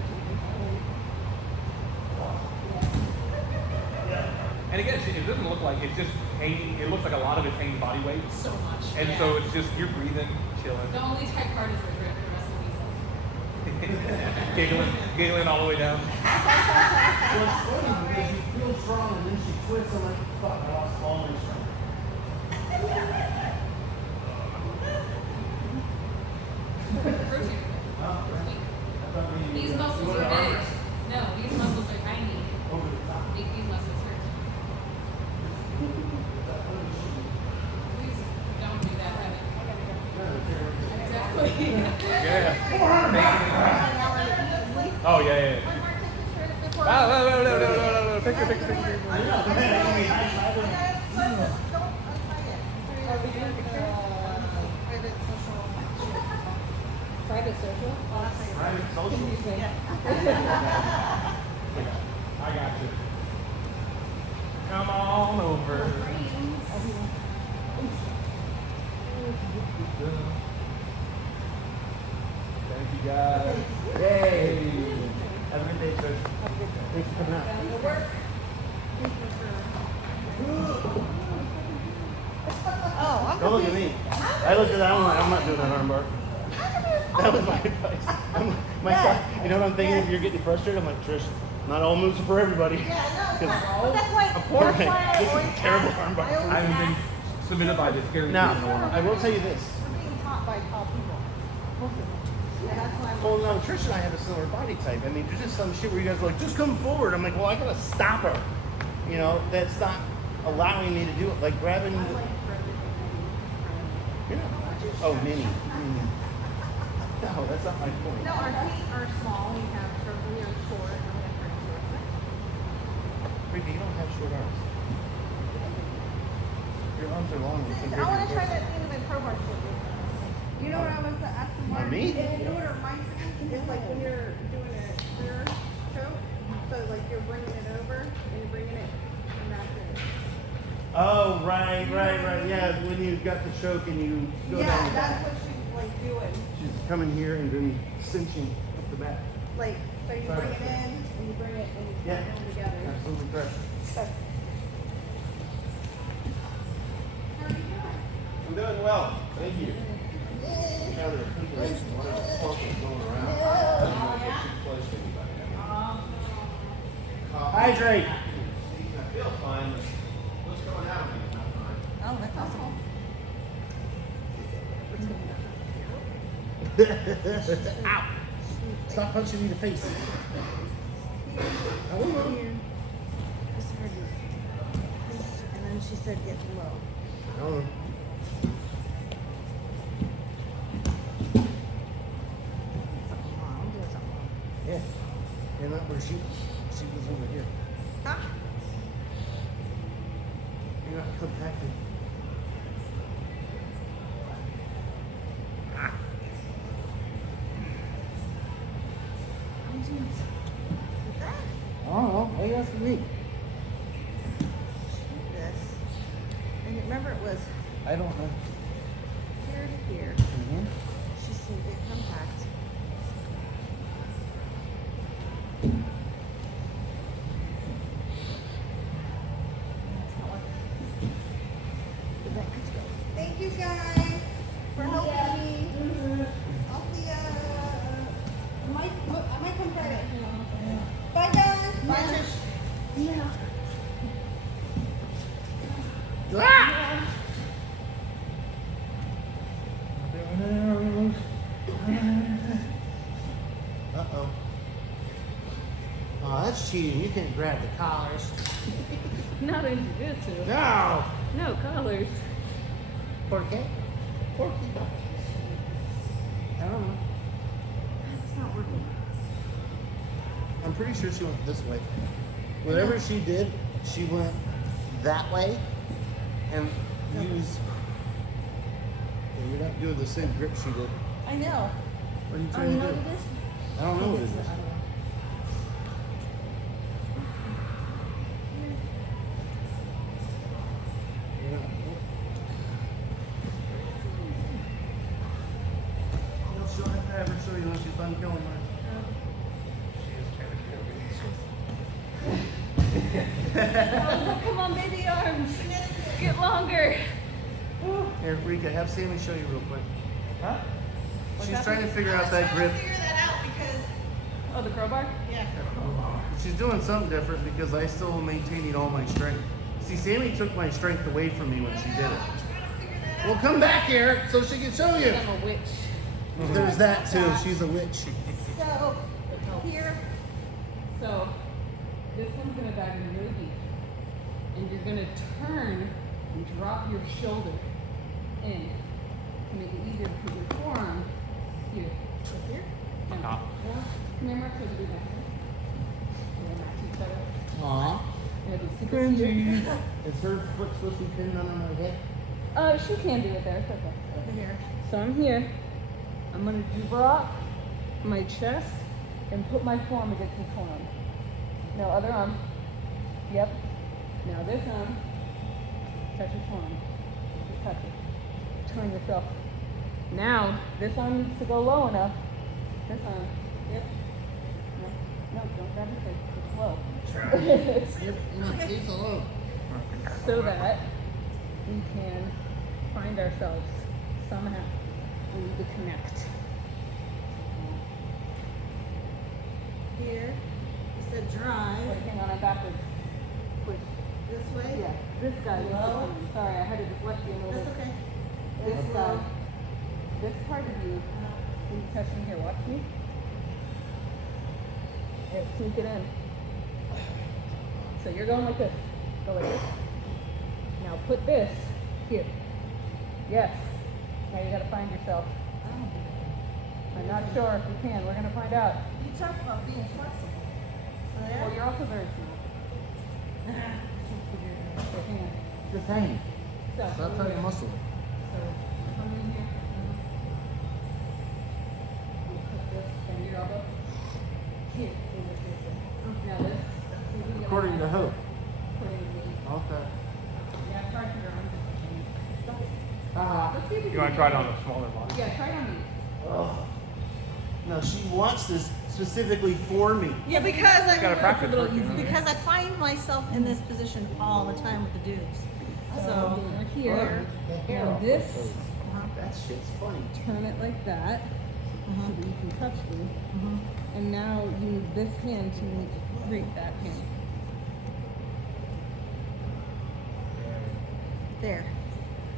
And again, it doesn't look like it's just hanging. It looks like a lot of it's hanging body weight. So much. And yeah. so it's just you're breathing, chilling, The only tight part is the grip. The rest of me giggling all the way down. Well, it's funny because you feel strong and then she quits. I'm like, fuck, I lost all my strength. protein. These muscles are big. No, these muscles are tiny. Make these muscles hurt. Please don't do that, Evan. Exactly. Yeah. Oh yeah. No. Picture. Private social? Private social. I got you. Come on over. Thank you guys. Yay! Have a good day, Trish. Thanks for coming out. Oh, I'm Don't look at me. I looked at that one like, I'm not doing that armbar. That was my advice. You know what I'm thinking? If you're getting frustrated, I'm like, Trish, not all moves are for everybody. Yeah, no, Because but that's why. That's why I this is always a terrible ask- armbar. I always I haven't been ask submitted by the scary Now, in the world. I will tell you this. We're being taught by tall people. Most of them. Yeah, that's why I'm. Well, no, Trish and I have a similar body type. I mean, there's just some shit where you guys are like, just come forward. I'm like, well, I gotta stop her. You know, that's not allowing me to do it. Like grabbing. You know. Oh, mini. No, that's not my point. no, our feet are small. We are short. And we have pretty short legs. Ricky, you don't have short arms. Your arms are long. I want to try that thing with pro bar shit. You know what I was asking Mark? me? If you know what our bicycle is like when you're doing a rear choke. So like you're bringing it over and you're bringing it, and that's it. Oh, right. Yeah, when you got the choke and you go down Yeah, the that's back. what she's like doing. She's coming here and then cinching up the back. Like so you Sorry. bring it in and you bring it and you Yeah. put them together. Absolutely correct. So, how are you doing? I'm doing well. Thank you. Now there are people that want to talk and going around. I don't want to get too close to anybody. Hydrate. I feel fine, but what's going on with me is not fine. Oh, that's awesome. Ow! Stop punching me in the face. Here. I started. And then she said get low. Oh. I'm doing something. Yeah. And not where she was. She was over here. Huh? You're not compacted. With that? Oh, why are you asking me? This. And remember it was I don't know. here to here. Mm-hmm. She said get compact. Thank you guys for helping me. I'll see ya. I might come Friday. Bye guys. Bye Trish. Yeah. cheating. You can't grab the collars. Not in jiu-jitsu. No. No collars. ¿Por qué? Porky. I don't know. It's not working. I'm pretty sure she went this way. Whatever she did, she went that way and used. Yeah, you're not doing the same grip she did. I know. What are you Oh, trying you to know do? what it is? I don't know what it is. You're not- She'll have her show you when she's done killing her. Oh, come on, baby arms. Get longer. Here, Rika, have Sammy show you real quick. Huh? She's trying to figure out that grip. Figure that out because, Oh, the crowbar? yeah. She's doing something different because I still am maintaining all my strength. See, Sammy took my strength away from me when she did it. Well, come back here so she can show you. I'm a witch. There's that too. She's a witch. So, here, So, this one's gonna dive in really deep. And you're gonna turn and drop your shoulder in to make it easier to put your forearm here. Right here? No. Uh-huh. Yeah. Come here, Mark, so we do that. We're gonna match each other. Aww. Yeah, just stick it here. Is her foot supposed to be pinned on my hip? She can do it there. It's okay. over here. So I'm here. I'm gonna drop my chest and put my forearm against this forearm. Now other arm. Yep. Now this arm. Touch your forearm. Just touch it. Turn yourself. Now this arm needs to go low enough. This arm. Yep. No, don't grab your face. It's low. It's alone. So that we can find ourselves somehow. We need to connect. Here, you said Wait, drive. hang on, I'm backwards. Push. This way? Yeah, this guy. Low. Sorry, I had to just left you a little That's bit. okay. This That's guy. low. This part of you. Can you touch me here? Watch me. Yeah, sneak it in. So you're going like this. Go like this. Now put this here. Yes. Now you gotta find yourself. I'm not sure if you can. We're gonna find out. You talked about being flexible. So there. Well, you're also very small. So hang on. Just hang. So, That's over how you here. muscle. So come in here. You put this on your elbow. Here. Now this. According to who? According to me. Okay. Yeah, try for your arm. Uh, Let's see if we You can want do to try it it. on the smaller line? Yeah, try it on me. oh. No, she wants this specifically for me. Yeah, because Gotta practice a little first, you know? because I find myself in this position all the time with the dudes. So We're here. Now this, That shit's funny. turn it like that, so that you can touch me. And now you need this hand to grip that hand. there.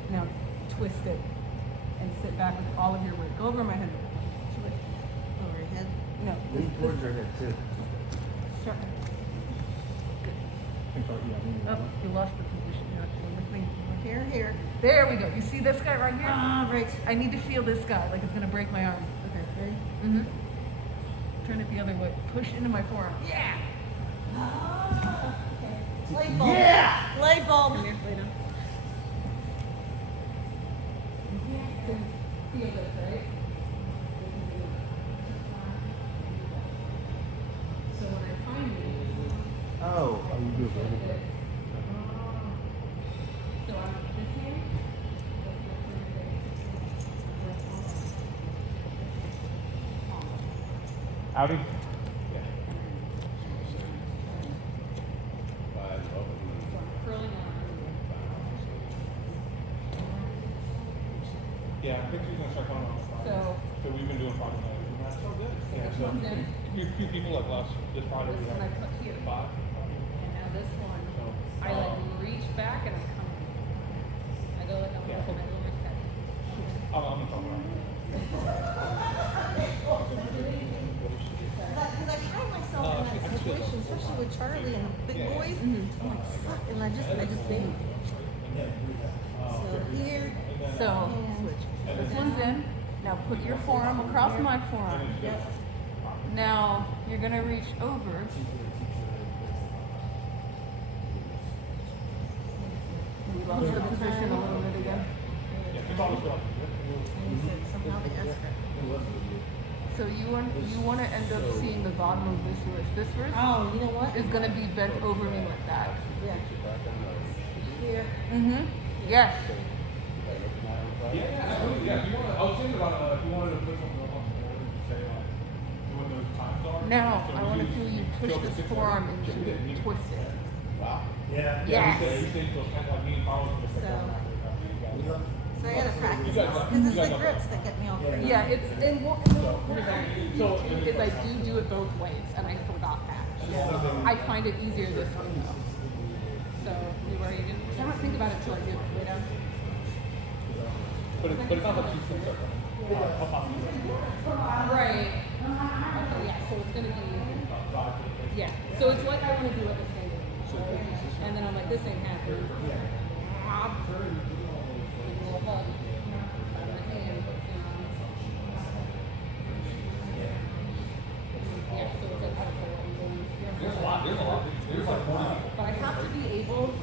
Now twist it and sit back with all of your weight. Go over my head. Over your head. No. Lean towards her head too. Start. Oh, you lost the position. You're not doing the thing. Here, here. There we go. You see this guy right here? Ah, right. I need to feel this guy like it's gonna break my arm. Okay, ready? Mm-hmm. Turn it the other way. Push into my forearm. Yeah. Light bulb. Yeah! Light bulb. Come here, lay down. Feel this, right? So when I find you, Oh. so I'm this hand. Howdy. So I'm curling on. Yeah, I think she's gonna start coming on the Friday. So we've been doing Friday night. And that's so good. Yeah, so comes in. few people like last this Friday This we one I had put here. 5. And now this one, I like reach back and I come in. I go like I'm Yeah. I go like that. I'm gonna talk about it. Because I find myself in that Actually, situation, especially with gnarly and big boys. I'm like, fuck, and I just think. So here, So and this one's in. Now put your forearm across my forearm. yep. Now you're gonna reach over. We lost the position a little bit again. And he said somehow the S got. So you want to end up seeing the bottom of this wrist. This wrist Oh, you know what? is gonna be bent over me like that. Yeah. Here. Mm-hmm. Yes. Yeah, absolutely. Yeah, if you wanna, I was thinking about if you wanted to put something up on the board and say like what those times are. Now So I want to use- feel you show push up at this 6:30. forearm Yeah, we into did. it. Twist it. Wow. Yeah. Yes. We stayed till kind of like me and Carlos were just like, So- oh, my God, So I gotta practice You guys this are- because you it's guys the are- grips that get me all crazy. Yeah, it's and what is I do it both ways, and I forgot that. I find it easier this way though. So we were even. I don't think about it till I do it way down. But it sounds like she's still up on you. Right. Okay, yeah. So it's gonna be. Yeah. So it's like I want to do it the same way. And then I'm like, this ain't happening. Yeah, so it's like, There's a lot. There's like 40 people. but I have to be able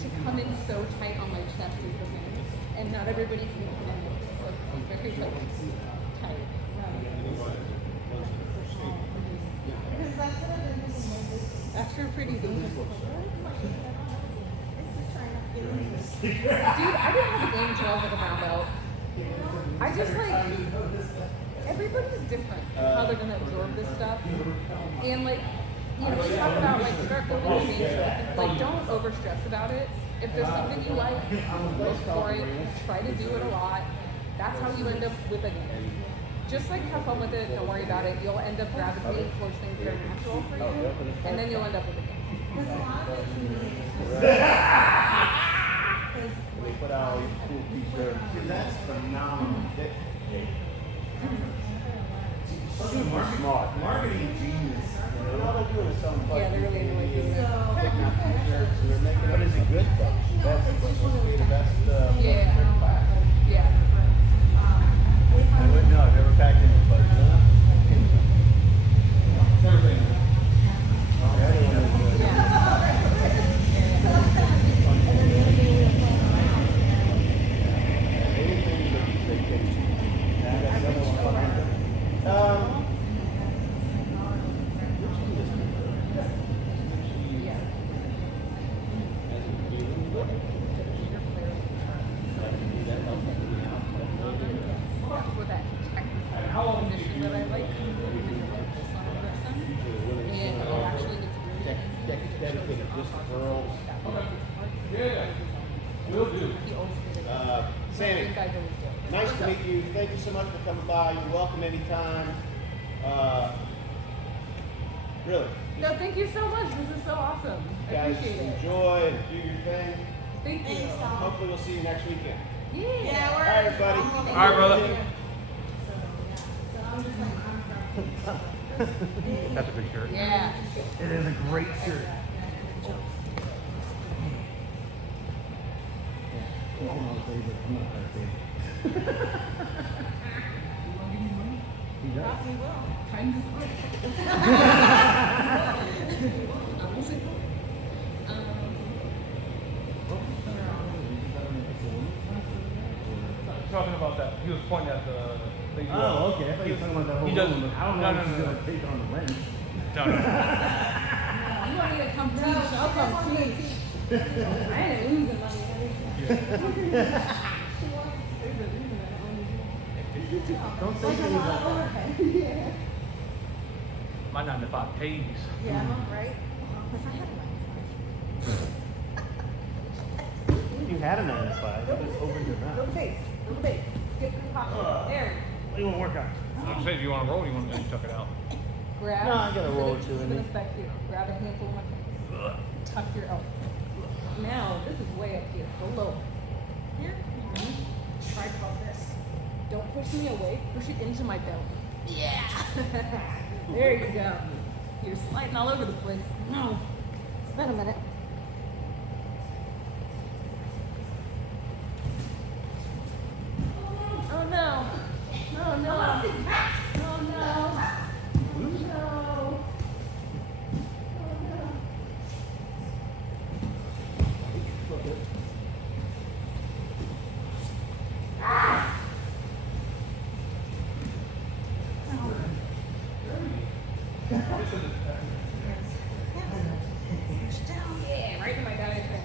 to come in so tight on my chest as the man, and not everybody can come in like very tight. Because that's what I've been thinking. After pretty dangerous. It's just trying to get into this. Dude, I didn't have a game until I was like a brown belt. I just like everybody's different how they're gonna absorb this stuff, and like you know, we talk about like start building a game, like don't over stress about it. If there's something you like, go for it. Try to do it a lot. That's how you end up with a game. Just like have fun with it. Don't worry about it. You'll end up gravitating towards things that are natural for you, and then you'll end up with a game. Because a lot of it to me is They put out all these cool t-shirts. That's phenomenal. Smart. Marketing genius. You know, all they're doing is selling Yeah, they're really annoying doing that. picking out t-shirts and they're making. But is it good though? That's supposed to be the best. Yeah. Yeah. I wouldn't know. I've never packed in a place. Everything. The other one is anything but vacation. Now I got several on. Which one is it? Yeah. For that technical position that I like, and it actually gets Dedicated just to girls. Yeah. Will do. Sammy, nice to meet you. Thank you so much for coming by. You're welcome anytime. Really, No, thank you so much. This is so awesome. I guys, appreciate it. enjoy and do your thing. Thank you. Thanks, Tom. Hopefully, we'll see you next weekend. Yeah. Yeah, we're All right, everybody. almost- All right, brother. So I'm just like, That's a good shirt. Yeah. It is a great shirt. we will. Time to switch. Talking about that. He was pointing at the thing. Oh, okay. I thought you were talking about that whole He doesn't. room. I don't No, know no, if she's no, gonna take on the lens. no, no. You want me to come teach? I'll come teach. I ain't losing money. Don't say things like that. My 9 to 5 pays. Yeah, right? Because I had You had a 9 to 5. You just opened your mouth. Little face. Little face. Get through the pocket. There. What do you want to work on? I'm saying, do you want to roll or do you want to tuck it out? Grab. No, I gotta roll it too, Put Andy. this back here. Grab a handful of my face. Tuck your elbow. Now, this is way up here. Go low. Here. Try to pop this. Don't push me away. Push it into my belt. Yeah. There you go. You're sliding all over the place. No. It's been a minute. Oh no. Oh no. Oh no. Oh no. Yeah, right in my diaphragm.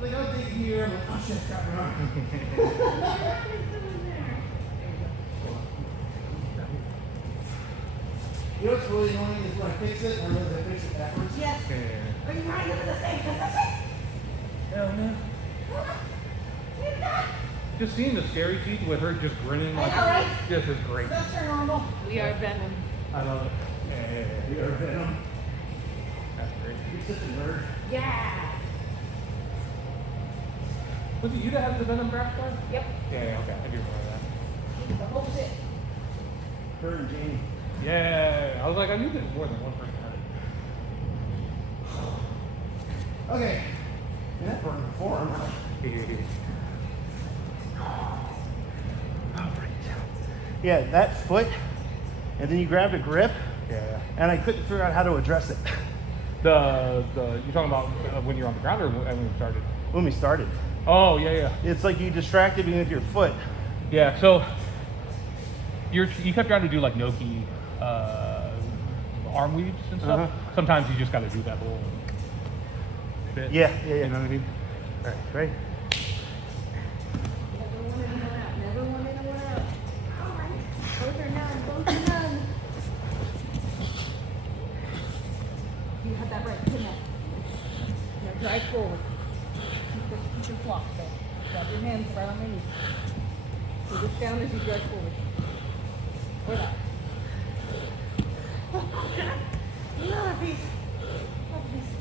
Like, I'll dig here. I'm like, oh shit, crap, wrong. You know what's really annoying is when I fix it, I realize I fix it backwards. Yes. Are you trying to do the same position? Hell no. Just seeing the scary teeth with her just grinning like Alright. this is great. That's her normal. We are Venom. I love it. Yeah. You ever Venom? That's great. You're such a nerd. Yeah. Was it you that had the Venom crash card? Yep. Yeah, okay. I do remember that. The whole shit. Her and Jamie. Yeah. I was like, I knew there was more than one person had it. Okay. And that burned the forearm. Yeah, that foot, and then you grabbed a grip, Yeah. and I couldn't figure out how to address it The you're talking about when you're on the ground or when we started? when we started. Oh yeah. It's like you distracted me with your foot. Yeah. So you kept trying to do like Noki arm weaves and stuff. Uh-huh. Sometimes you just got to do that whole bit. Yeah. You know what I mean? All right, ready? Never want anyone out. Never want anyone out. All right. Both are none. Both are none. You have that right. Pin that. Now drive forward. Keep your flock there. Grab your hands right underneath. So look down as you drive forward. Or that. Another piece. Another piece.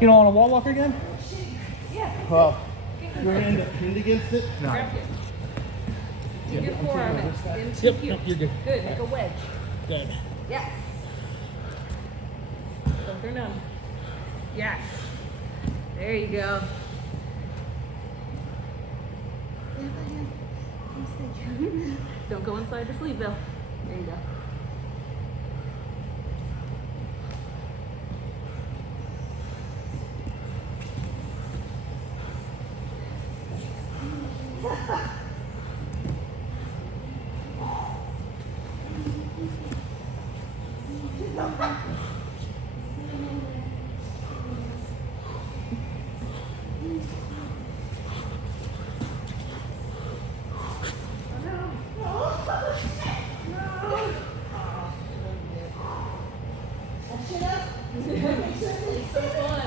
You know, on a wall walker again? Well, your hand up pinned against it. No. Grab it. Dig your forearm into Yep, you. no, you're good. Good. Make a wedge. Good. Yes. Both are numb. Yes. There you go. Don't go inside the sleeve though. There you go. It's so fun.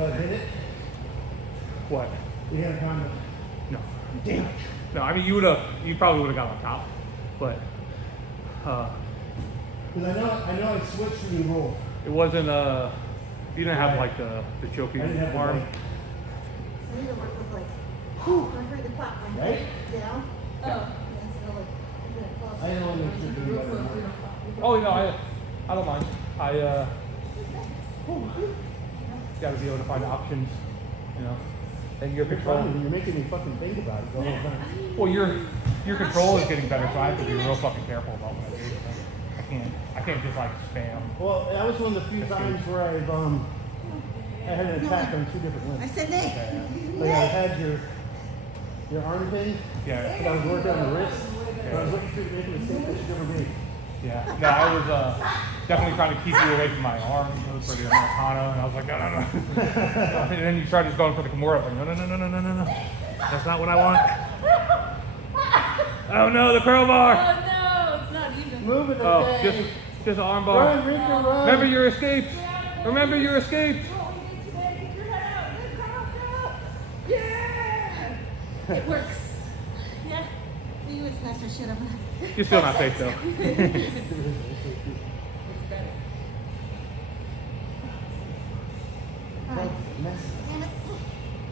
Would I have hit it? What? We had a comment. No. Damn it. No, I mean you probably would have got on top, but Because I know I switched when you rolled. it wasn't you didn't have like the choking I didn't have the arm. weight. I need to work with like, I'm afraid to pop my Right? head down. Oh. And so like, I'm gonna close. I don't know if you're doing better than that. Oh, no, I don't mind. Got to be able to find options, you know. And your You're control. funny. You're making me fucking think about it the whole time. Well, your control is getting better, so I have to be real fucking careful about what I do. I can't just like spam. Well, that was one of the few times where I had an attack on 2 different I limbs. said, Nick. Like I had your arm thing, Yeah, but I was working on the wrist. And I was looking through making the same fish you ever made. yeah. No, I was definitely trying to keep you away from my arm for the Americana, and I was like, no. And then you started going for the Kimura. I was like, no. That's not what I want. Oh no, the crowbar! Oh no, it's not even. Move it, Oh, okay. just an arm Run, bar. Rico, run. Remember your escapes. Remember your escapes. It works. Yeah. You would snatch your shit up. You're still not safe though. That's messy. Damn it.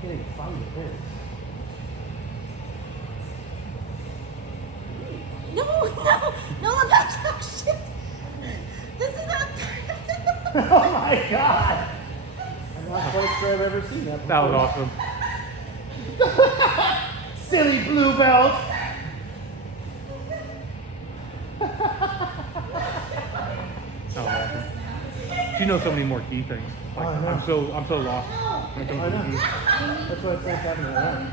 Can't even find it there. No, I'm not talking shit. This is not. Oh my god! I'm not quite sure I've ever seen that before. That was awesome. Silly blue belt! That was awesome. You know so many more key things. Like, Oh, I know. I'm so lost. When it comes I to know. keys. That's why it's nice having her around.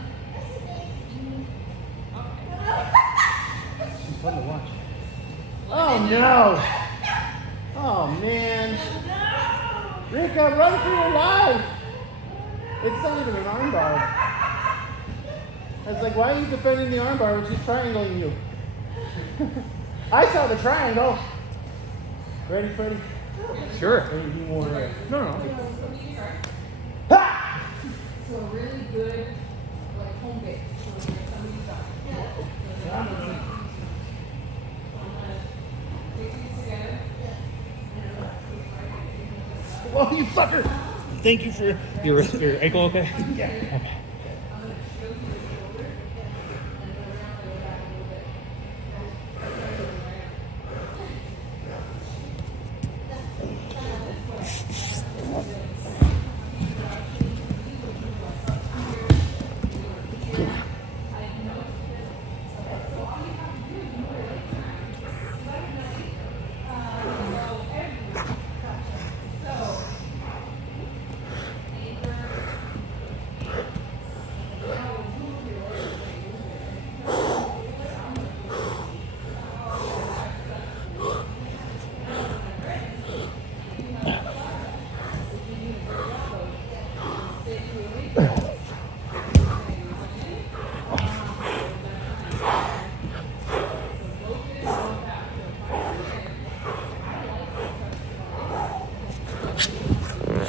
She's fun to watch. Oh no! Oh man! Rika, run for your life! It's not even an armbar. I was like, why are you defending the armbar when she's triangling you? I saw the triangle. Ready, Freddy? Sure. Or you need more? No. Ha! So really good, like home base. So when somebody's done. Whoa, you fucker! Thank you for. Your ankle okay? Yeah. Okay.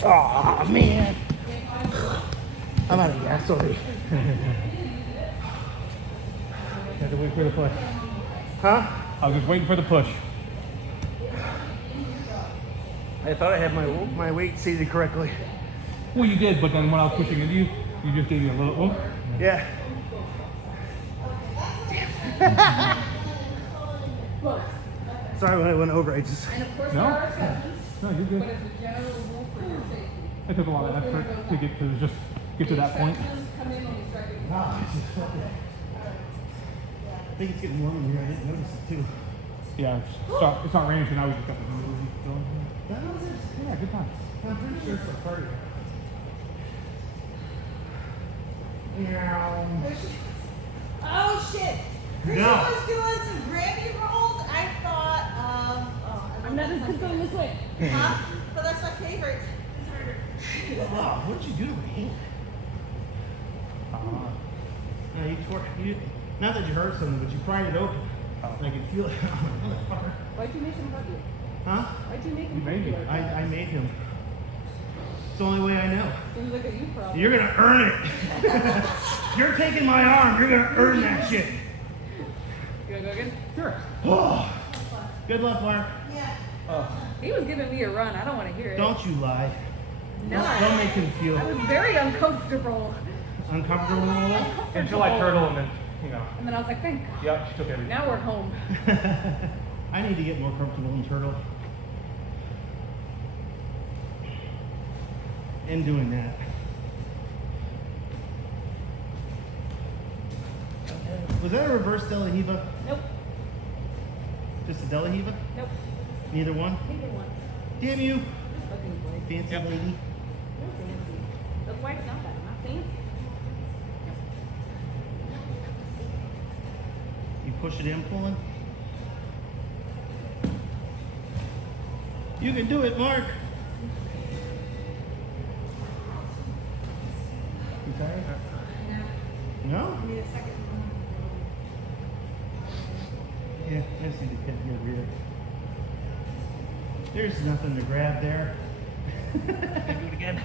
Aw, man. I'm out of gas already. Had to wait for the push. Huh? I was just waiting for the push. I thought I had my weight seated correctly. Well, you did, but then when I was pushing into you, you just gave me a little. Oh. Yeah. Sorry when I went over, I just. And of course No? there are exceptions, No, you're good. but it's a general rule for your safety. It took a lot of effort to get to that point. Exceptions come in when you start getting. Ah, it's just fucking. I think it's getting warm in here. I didn't notice it too. Yeah, it's not raining, so now we just got the movie going. That was it. Yeah, good time. I'm pretty sure it's a party. Meow. Oh shit! Christian No. was doing some gravy rolls. I thought of. Oh, I I'm love not that just going this way. Huh? But that's my favorite. Oh, what did you do to my hand? No, you tore. Not that you heard something, but you pried it open. I could feel it. Motherfucker. Why'd you make him hug you? Huh? Why'd you make him You made me. hug you? I made him. It's the only way I know. Seems like a you problem. You're gonna earn it. You're taking my arm. You're gonna earn that shit. You wanna go again? Sure. Oh. Good luck, Mark. He was giving me a run. I don't want to hear it. Don't you lie. No. Don't make him feel I was very uncomfortable. uncomfortable. Until I turtle and then, you know. And then I was like, thank God. Yep, she took everything. Now we're home. I need to get more comfortable in turtle. In doing that. Was that a reverse Delahiva? Nope. Just a Delahiva? Nope. Neither one? Neither one. Damn you, Fucking boy. fancy Yep. lady. No fancy. That's why it's not bad. Not fancy. You push it in, pulling. You can do it, Mark. You tired? No? Yeah, I just need to hit your rear. There's nothing to grab there. Do it again.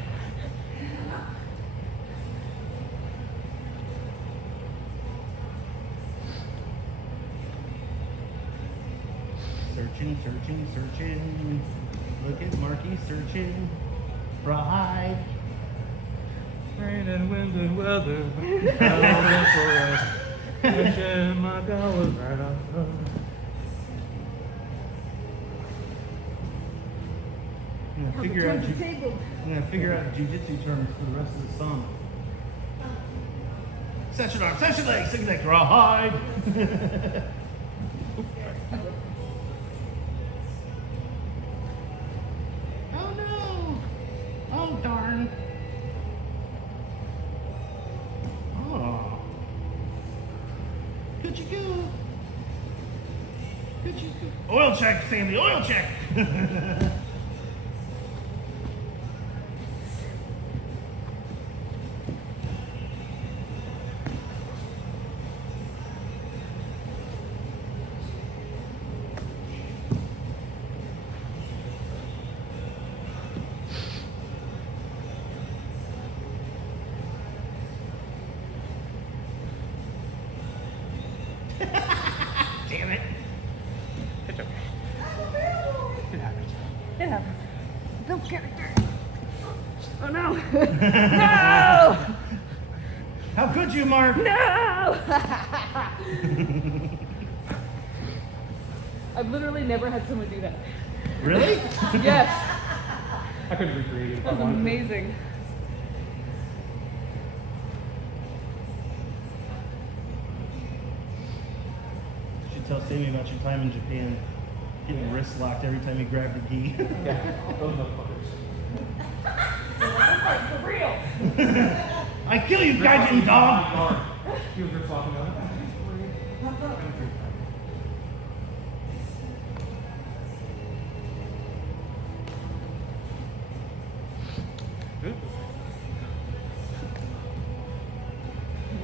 Searching, searching, searching. Look at Marky searching. Bride. Rain and wind and weather. I love for us. Wishing my girl was right on. I'm gonna figure out jujitsu terms for the rest of the song. Set your arm, set your legs, sing like rawhide. Oh no! Oh darn! Oh. Could you go? Could you go? Oil check, Sandy, oil check! Damn it. It's okay. It happens. It happens. Don't character. Oh no. No! How could you, Mark? No! I've literally never had someone do that. Really? Yes. I couldn't recreate it if I That was wanted to. amazing. You should tell Sammy about your time in Japan. Getting your wrist locked every time you grab the gi. Yeah, those motherfuckers. For real. I kill you, gaijin dog! He was flopping on it.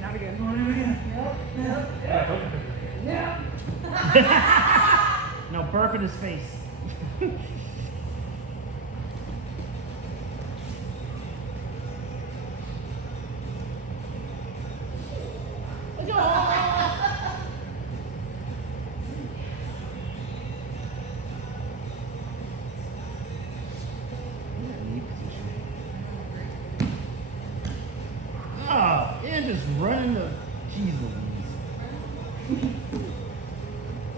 Not again. Yeah. Now burp in his face. Ah, and just running the cheese Louise.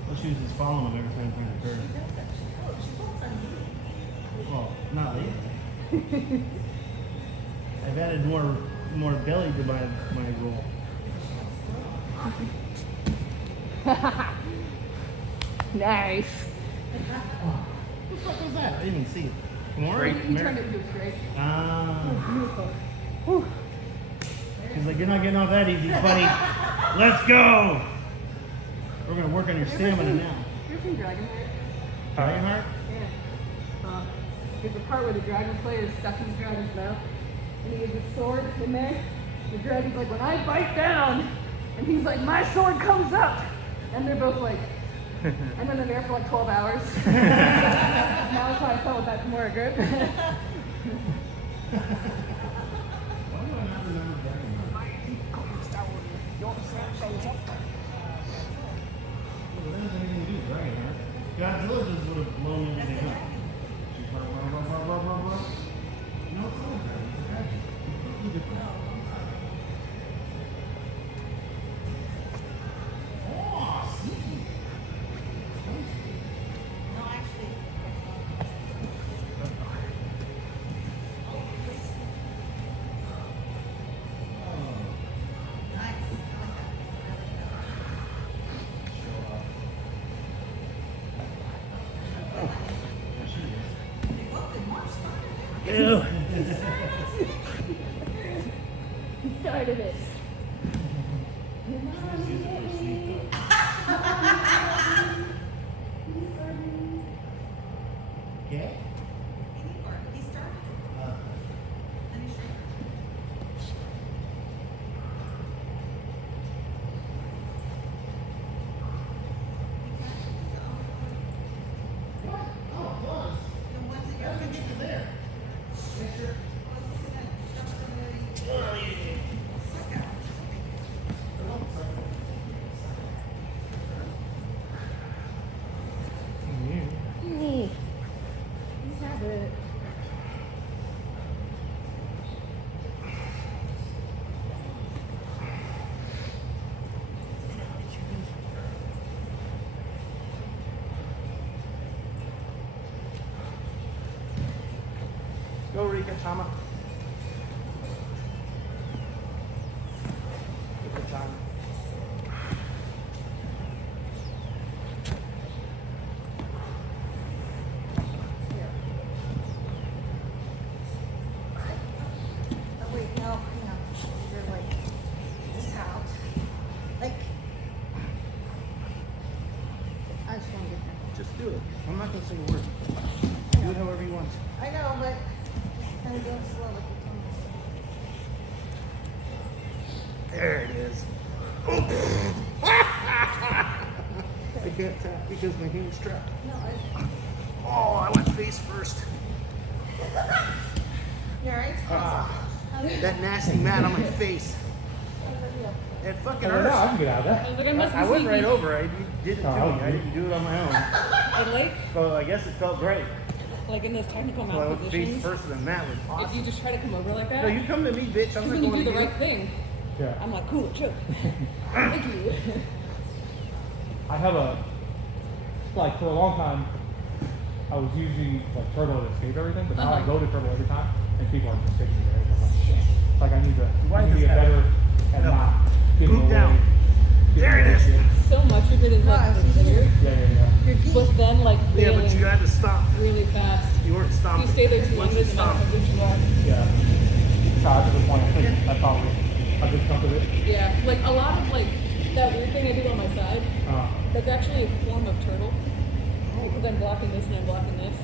Well, she was just following him every time he turned the curve. Well, not lately. I've added more belly to my roll. Nice. What the fuck was that? I didn't even see it. More? Great. You turned it into a straight. Ah. Whew. He's like, you're not getting off that easy, buddy. Let's go. We're gonna work on your stamina now. You're from Dragonheart? Dragonheart? Yeah. There's a part where the dragon slayer is stuck in the dragon's mouth, and he has his sword in there. The dragon's like, when I bite down, and he's like, my sword comes up, and they're both like, and then they're there for like 12 hours. Now that's how I felt with that more good. Why do I not remember Dragonheart? Well, that has anything to do with Dragonheart. Godzilla just would have blown everything up. She's blah, blah, blah, blah, blah, blah, blah. No, it's not a dragon. It's a dragon. Completely different. Oh, sneaky. No, actually. Nice. Ew. He started it. Yeah? He started it. Then he shrank. Oh, it was. Then once it How goes did you get to there? He's had it. Go, Rika Chama. Rika Chama. Oh, wait, no, hang on. You're like, this out. Like, I just want to get there. Just do it. I'm not gonna say a word. Do it however you want. I know, but just kind of going slow like you told me. There it is. I can't tap because my hand's trapped. No, I. Oh, I went face first. You're right. That nasty mat on my face. It fucking I don't know. I hurts. can get out of that. I was like, I must be I went sneaky. right over. I did it to Oh, me. I didn't do it on my own. And So I guess it felt great. like in those technical So I mount went face positions, first and then that was if you awesome. just try to come over like that, No, you come to me, bitch. I'm because not when you going do to the you. right thing, Yeah. I'm like, cool, choke. Thank you. I have a, like, for a long time, I was using like turtle to escape everything, but now I go to turtle every time, and people are just taking me there. I'm like, shit. Like, I need Why to does get that- better at No. not giving Move away. down. giving There it away is. shit. So much of it is like No, the weird, Yeah, yeah, yeah. You're geek. but then like Yeah, but you bailing had to stop. really fast. You weren't If stopping. you stay there too long, Once it you doesn't matter stop. how good you are. Yeah. So at this point, I think that's probably a good chunk of it. Yeah, like a lot of like that weird thing I do on my side, that's actually a form of turtle. Because I'm blocking this and I'm blocking this.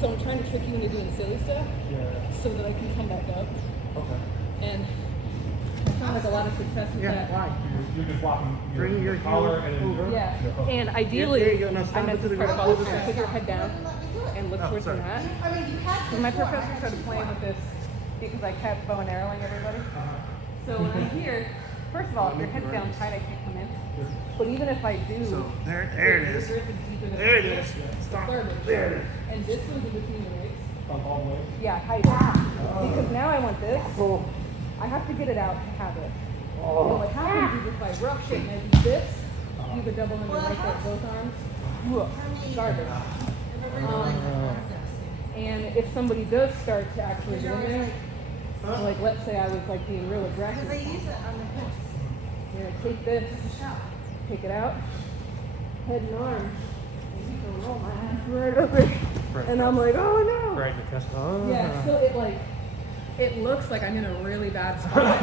So I'm trying to trick you into doing silly stuff Yeah. so that I can come back up. Okay. And I found like a lot of success with Yeah, that. why? You're just walking Bring your collar heel and then over. Yeah, Yeah. and There ideally, you go. Now I stomp it meant to to the ground. protocol is put your head down Let me do it. and look Oh, towards the sorry. mat. I mean, you had And my before. professor I started just playing with this because I kept bow and arrowing everybody. So when I'm here, first of all, if your head's down tight, I can't come in. But even if I do, So there it is. your grip deeper than There it my is. grip. Stop. Garbage. There it is. And this goes in between the legs. all the way. Yeah, tight. Because now I want this. I have to get it out to have it. And what happens is if I rush it and I do this, do the double under right there, both arms. Whoa, garbage. And if somebody does start to actually get in there, like let's say I was like being real Because aggressive, they use it on the hips. you're gonna take this, take it out, head and arm, and you can roll my ass right over. And I'm like, oh no. Right in the chest. Yeah, so it looks like I'm in a really bad spot,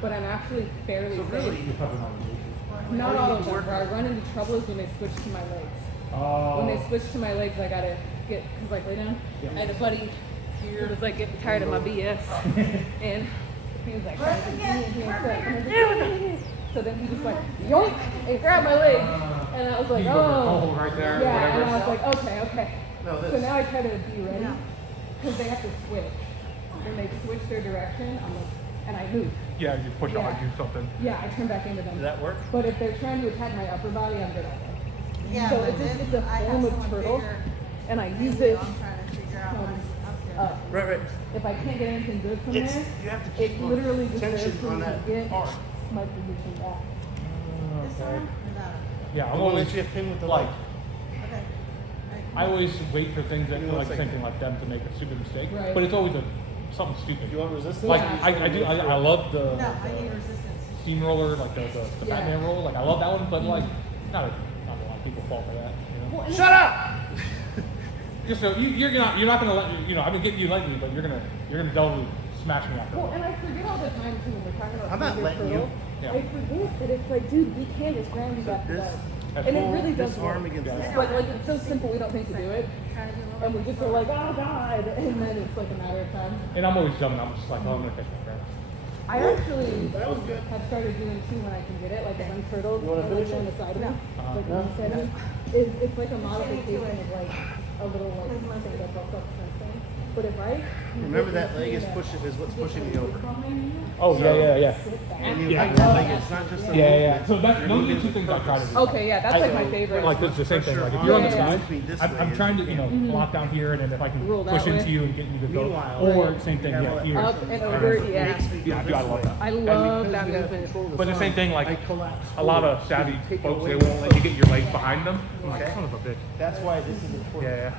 but I'm actually fairly safe. You're covering all the bases. Not all of them. Where I run into trouble is when they switch to my legs. Oh. When they switch to my legs, I gotta get, cause like lay down. Yeah. I had a buddy who was like getting tired of my BS, and he was like, so then he just like yoink and grabbed my leg, and I was like, You go oh, right there, yeah, and whatever. I was like, okay. No, So this. now I try to be ready, because they have to switch. when they switch their direction, I'm like, and I move. Yeah, you push Yeah. out, do something. Yeah, I turn back into them. Does that work? But if they're trying to attack my upper body, I'm good at it. Yeah, So but it's just then it's a I have form of someone turtle, bigger and I than use you. it I'm trying to figure out from how to up. Right, right. If I can't get anything good from It's, there, you have to it keep literally just tension serves for on me to that get arm. my position back. This arm or that arm? Yeah, I'm I'm gonna always let you pin with the like, light. Okay. I always wait for things that Give me one like second. something like them to make a stupid mistake, Right. but it's always something stupid. Do you want resistance? Like Yeah. I love the No, I need resistance. steamroller, like the Yeah. Batman roll. Like I love that one, but like not a lot of people fall for that. You know? Well, and Shut up! Just so you're not gonna let I've been getting you lately, but you're gonna definitely smash me after. Well, and I forget all the time too when we're talking about I'm not Funday letting turtle, you. Yeah. I forget that it's like, dude, we can just ground these after This, that. That's And it cool. really does this work. arm against this. But like it's so simple, we don't think to do it, Trying to do a little and we just are like, oh god, and then it's like a matter of time. And I'm always dumb. And I'm just like, oh, I'm gonna take that grab. I actually That was good. have started doing too when I can get it, like if I'm turtled, You wanna and like finish on it? the side of me, Uh-huh. like No. on the side of me, it's like a modification of like a little like thing that built up something. But if I Remember that leg is what's pushing me over. Oh yeah. And you Yeah. hike that leg, it's not just a Yeah. movement. So that's You're those are moving the two with things I try to purpose. do. Okay, yeah, that's like my favorite. Like it's the same thing. Like if Pressure you're on the on side, me this I'm way trying to is- lock down here, and then if I can Roll that push into way. you and get you to go, Meanwhile, or same thing, you have yeah, all that here. Up and over, yeah. Makes me go Yeah, I do. this I love way. that. I And love because that you have movement. control of the But the same arm, thing, like I collapse a lot of forward. savvy Take it folks, away they from won't the let you leg. get your legs behind them. I'm like, son of a bitch. That's why this is important. Yeah.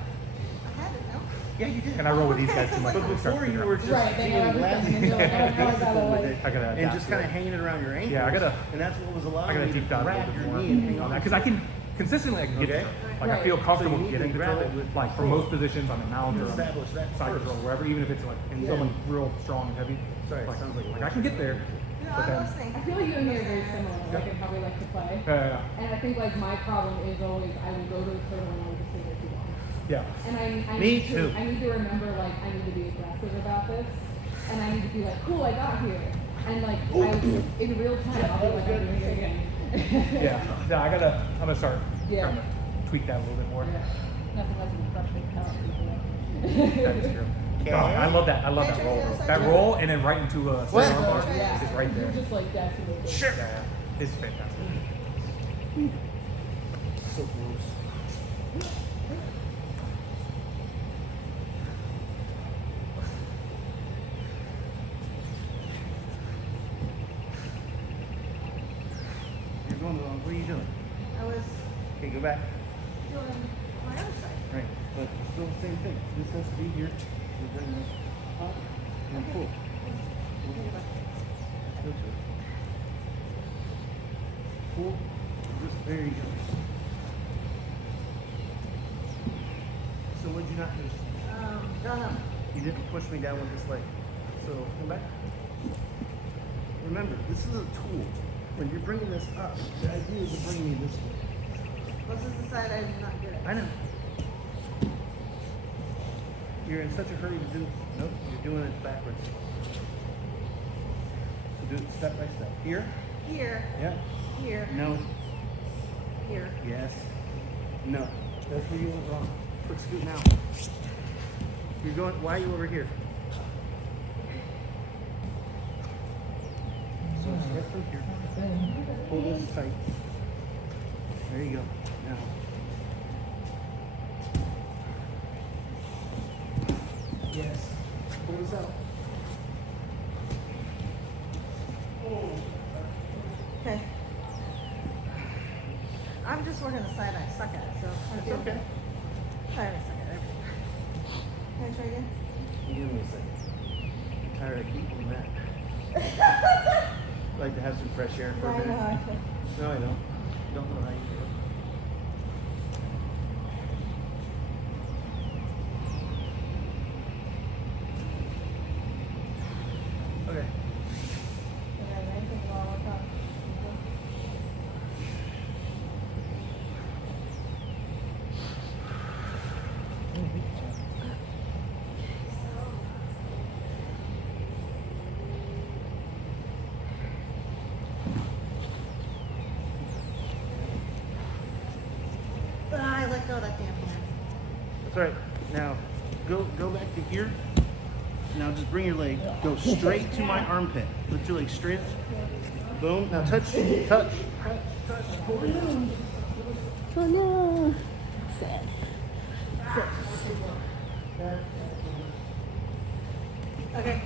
I had it, no? Yeah, you did. And I roll with these guys too much. But before you were just Right, they know feeling everything, and lazy, you're like, oh, I gotta, physical with like- it, I gotta and adapt just to kind it. of hanging it around your ankle. Yeah, I gotta- And that's what was I allowing gotta me to deep dive a grab little bit your more knee and hang on. because I can consistently I can get Okay. there. Like I Right. feel comfortable So you need getting to grab control it. with Like for control. most positions on the mount or on Establish that the side first. or wherever, even if it's like in Yeah. someone real strong and heavy. Sorry, it like, sounds like I can get there. No, But I'm then, listening. I feel like you and me are very similar, like in how we like to play. yeah. And I think like my problem is always I will go to the turtle and I will just stay there too long. Yeah. And I Me need too. To, I need to remember like I need to be aggressive about this, and I need to be like, cool, I got here, and like in real time I'll be like, I'm doing it again. Yeah. I'm gonna start Yeah. trying to tweak that a little bit more. Yeah. Nothing like an frustrating people. That is true. Okay. God, I love that. I love that roll. Though. That roll and then right into a What? center arm bar Yeah. is right there. You're just like decimated. Sure. Yeah, it's fantastic. So close. You're going the wrong. What are you doing? I was Okay, go back. doing my other side. Right, but still the same thing. This has to be here. We're bringing this up and pull. Let's go to it. Pull. Just there you go. So what'd you not do? Don't know. You didn't push me down with this leg. So come back. Remember, this is a tool. When you're bringing this up, the idea is to bring me this way. This is the side I'm not good at. I know. You're in such a hurry to do. Nope, you're doing it backwards. So do it step by step. Here. Here, Yeah. here, No. here. Yes. No. That's where you went wrong. Quick scoot now. You're going. Why are you over here? So start from here. Pull this tight. There you go. Now. Yes. Pull this out. Okay. I'm just working the side I suck at, so I'm It's doing okay. I suck at everything. Can I try again? Give me a second. I'm tired of keeping that. Like to have some fresh air for a I minute. know. No, I don't. Don't know how you feel. Okay. I let go of that damn hand. That's all right. Now, go back to here. Now just bring your leg, go straight to my armpit. Lift your leg straight. Boom. Now touch. Oh no. Sad. Okay.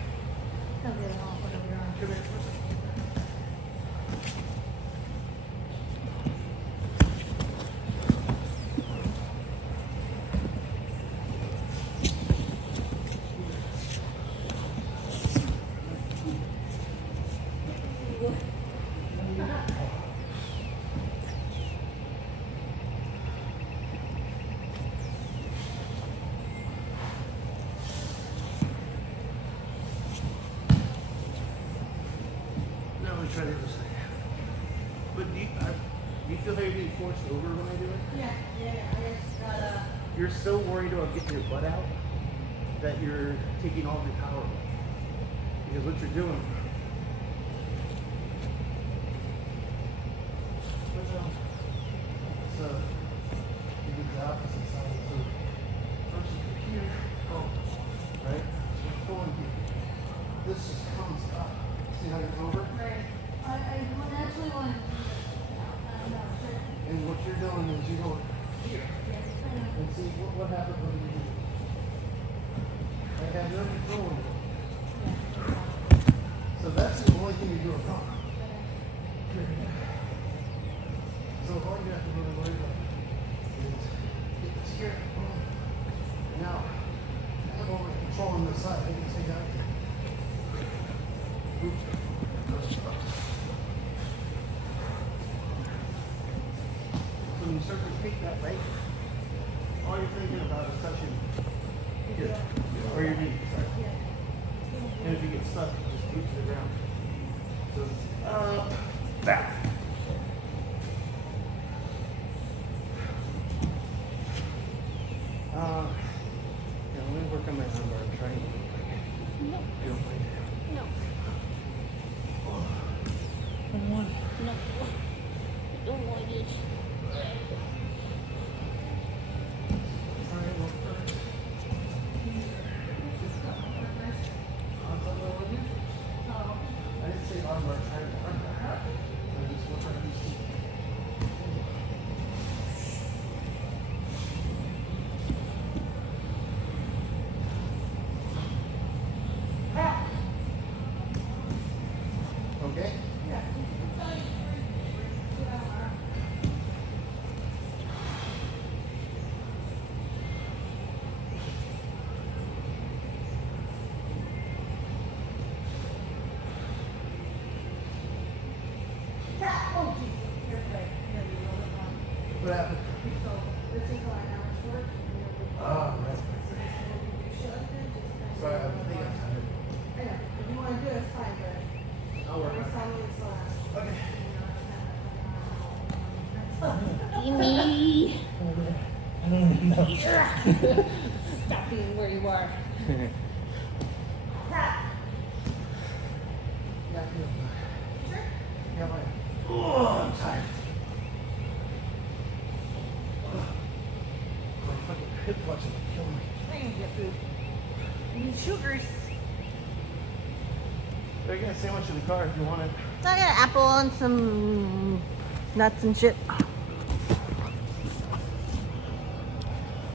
Now we try the other side. But do you feel how you're being forced over when I do it? Yeah. I just gotta. You're so worried about getting your butt out that you're taking all of your power away. Because what you're doing. So you do the opposite side. So first you go here, right? So you're pulling here. This just comes up. See how you're over? Right. I naturally want to. And what you're doing is you go here. And see what happens when you do it. I have no control over it. So that's the only thing you do wrong. So all you have to really worry about is get this here. Now, I'm over controlling this side. You can see that. So when you start to take that right, all you're thinking about is touching here, or your knee. Sorry. And if you get stuck, just boot to the ground. So up, back. Yeah, let me work on my lumbar and try and No. you don't mind it. No. One. No. I don't want it. I didn't say lumbar, try to arm back. I just want to do okay? Oh, Jesus. You're right. You're a little bit wrong. What happened? So, this is how an hour's work. Oh, right. So this is what we do shit like that. Just Sorry, I think I'm tired. I know. If you want to do it, it's fine, but I'll work on it's it. how it's Okay. Gimme. Stop being where you are. Yeah, I feel good. Sure. Yeah, mine. Oh, I'm tired. My fucking hip flexion is killing me. I can get food. You need sugars. I got a sandwich in the car if you want it. I got an apple and some nuts and shit.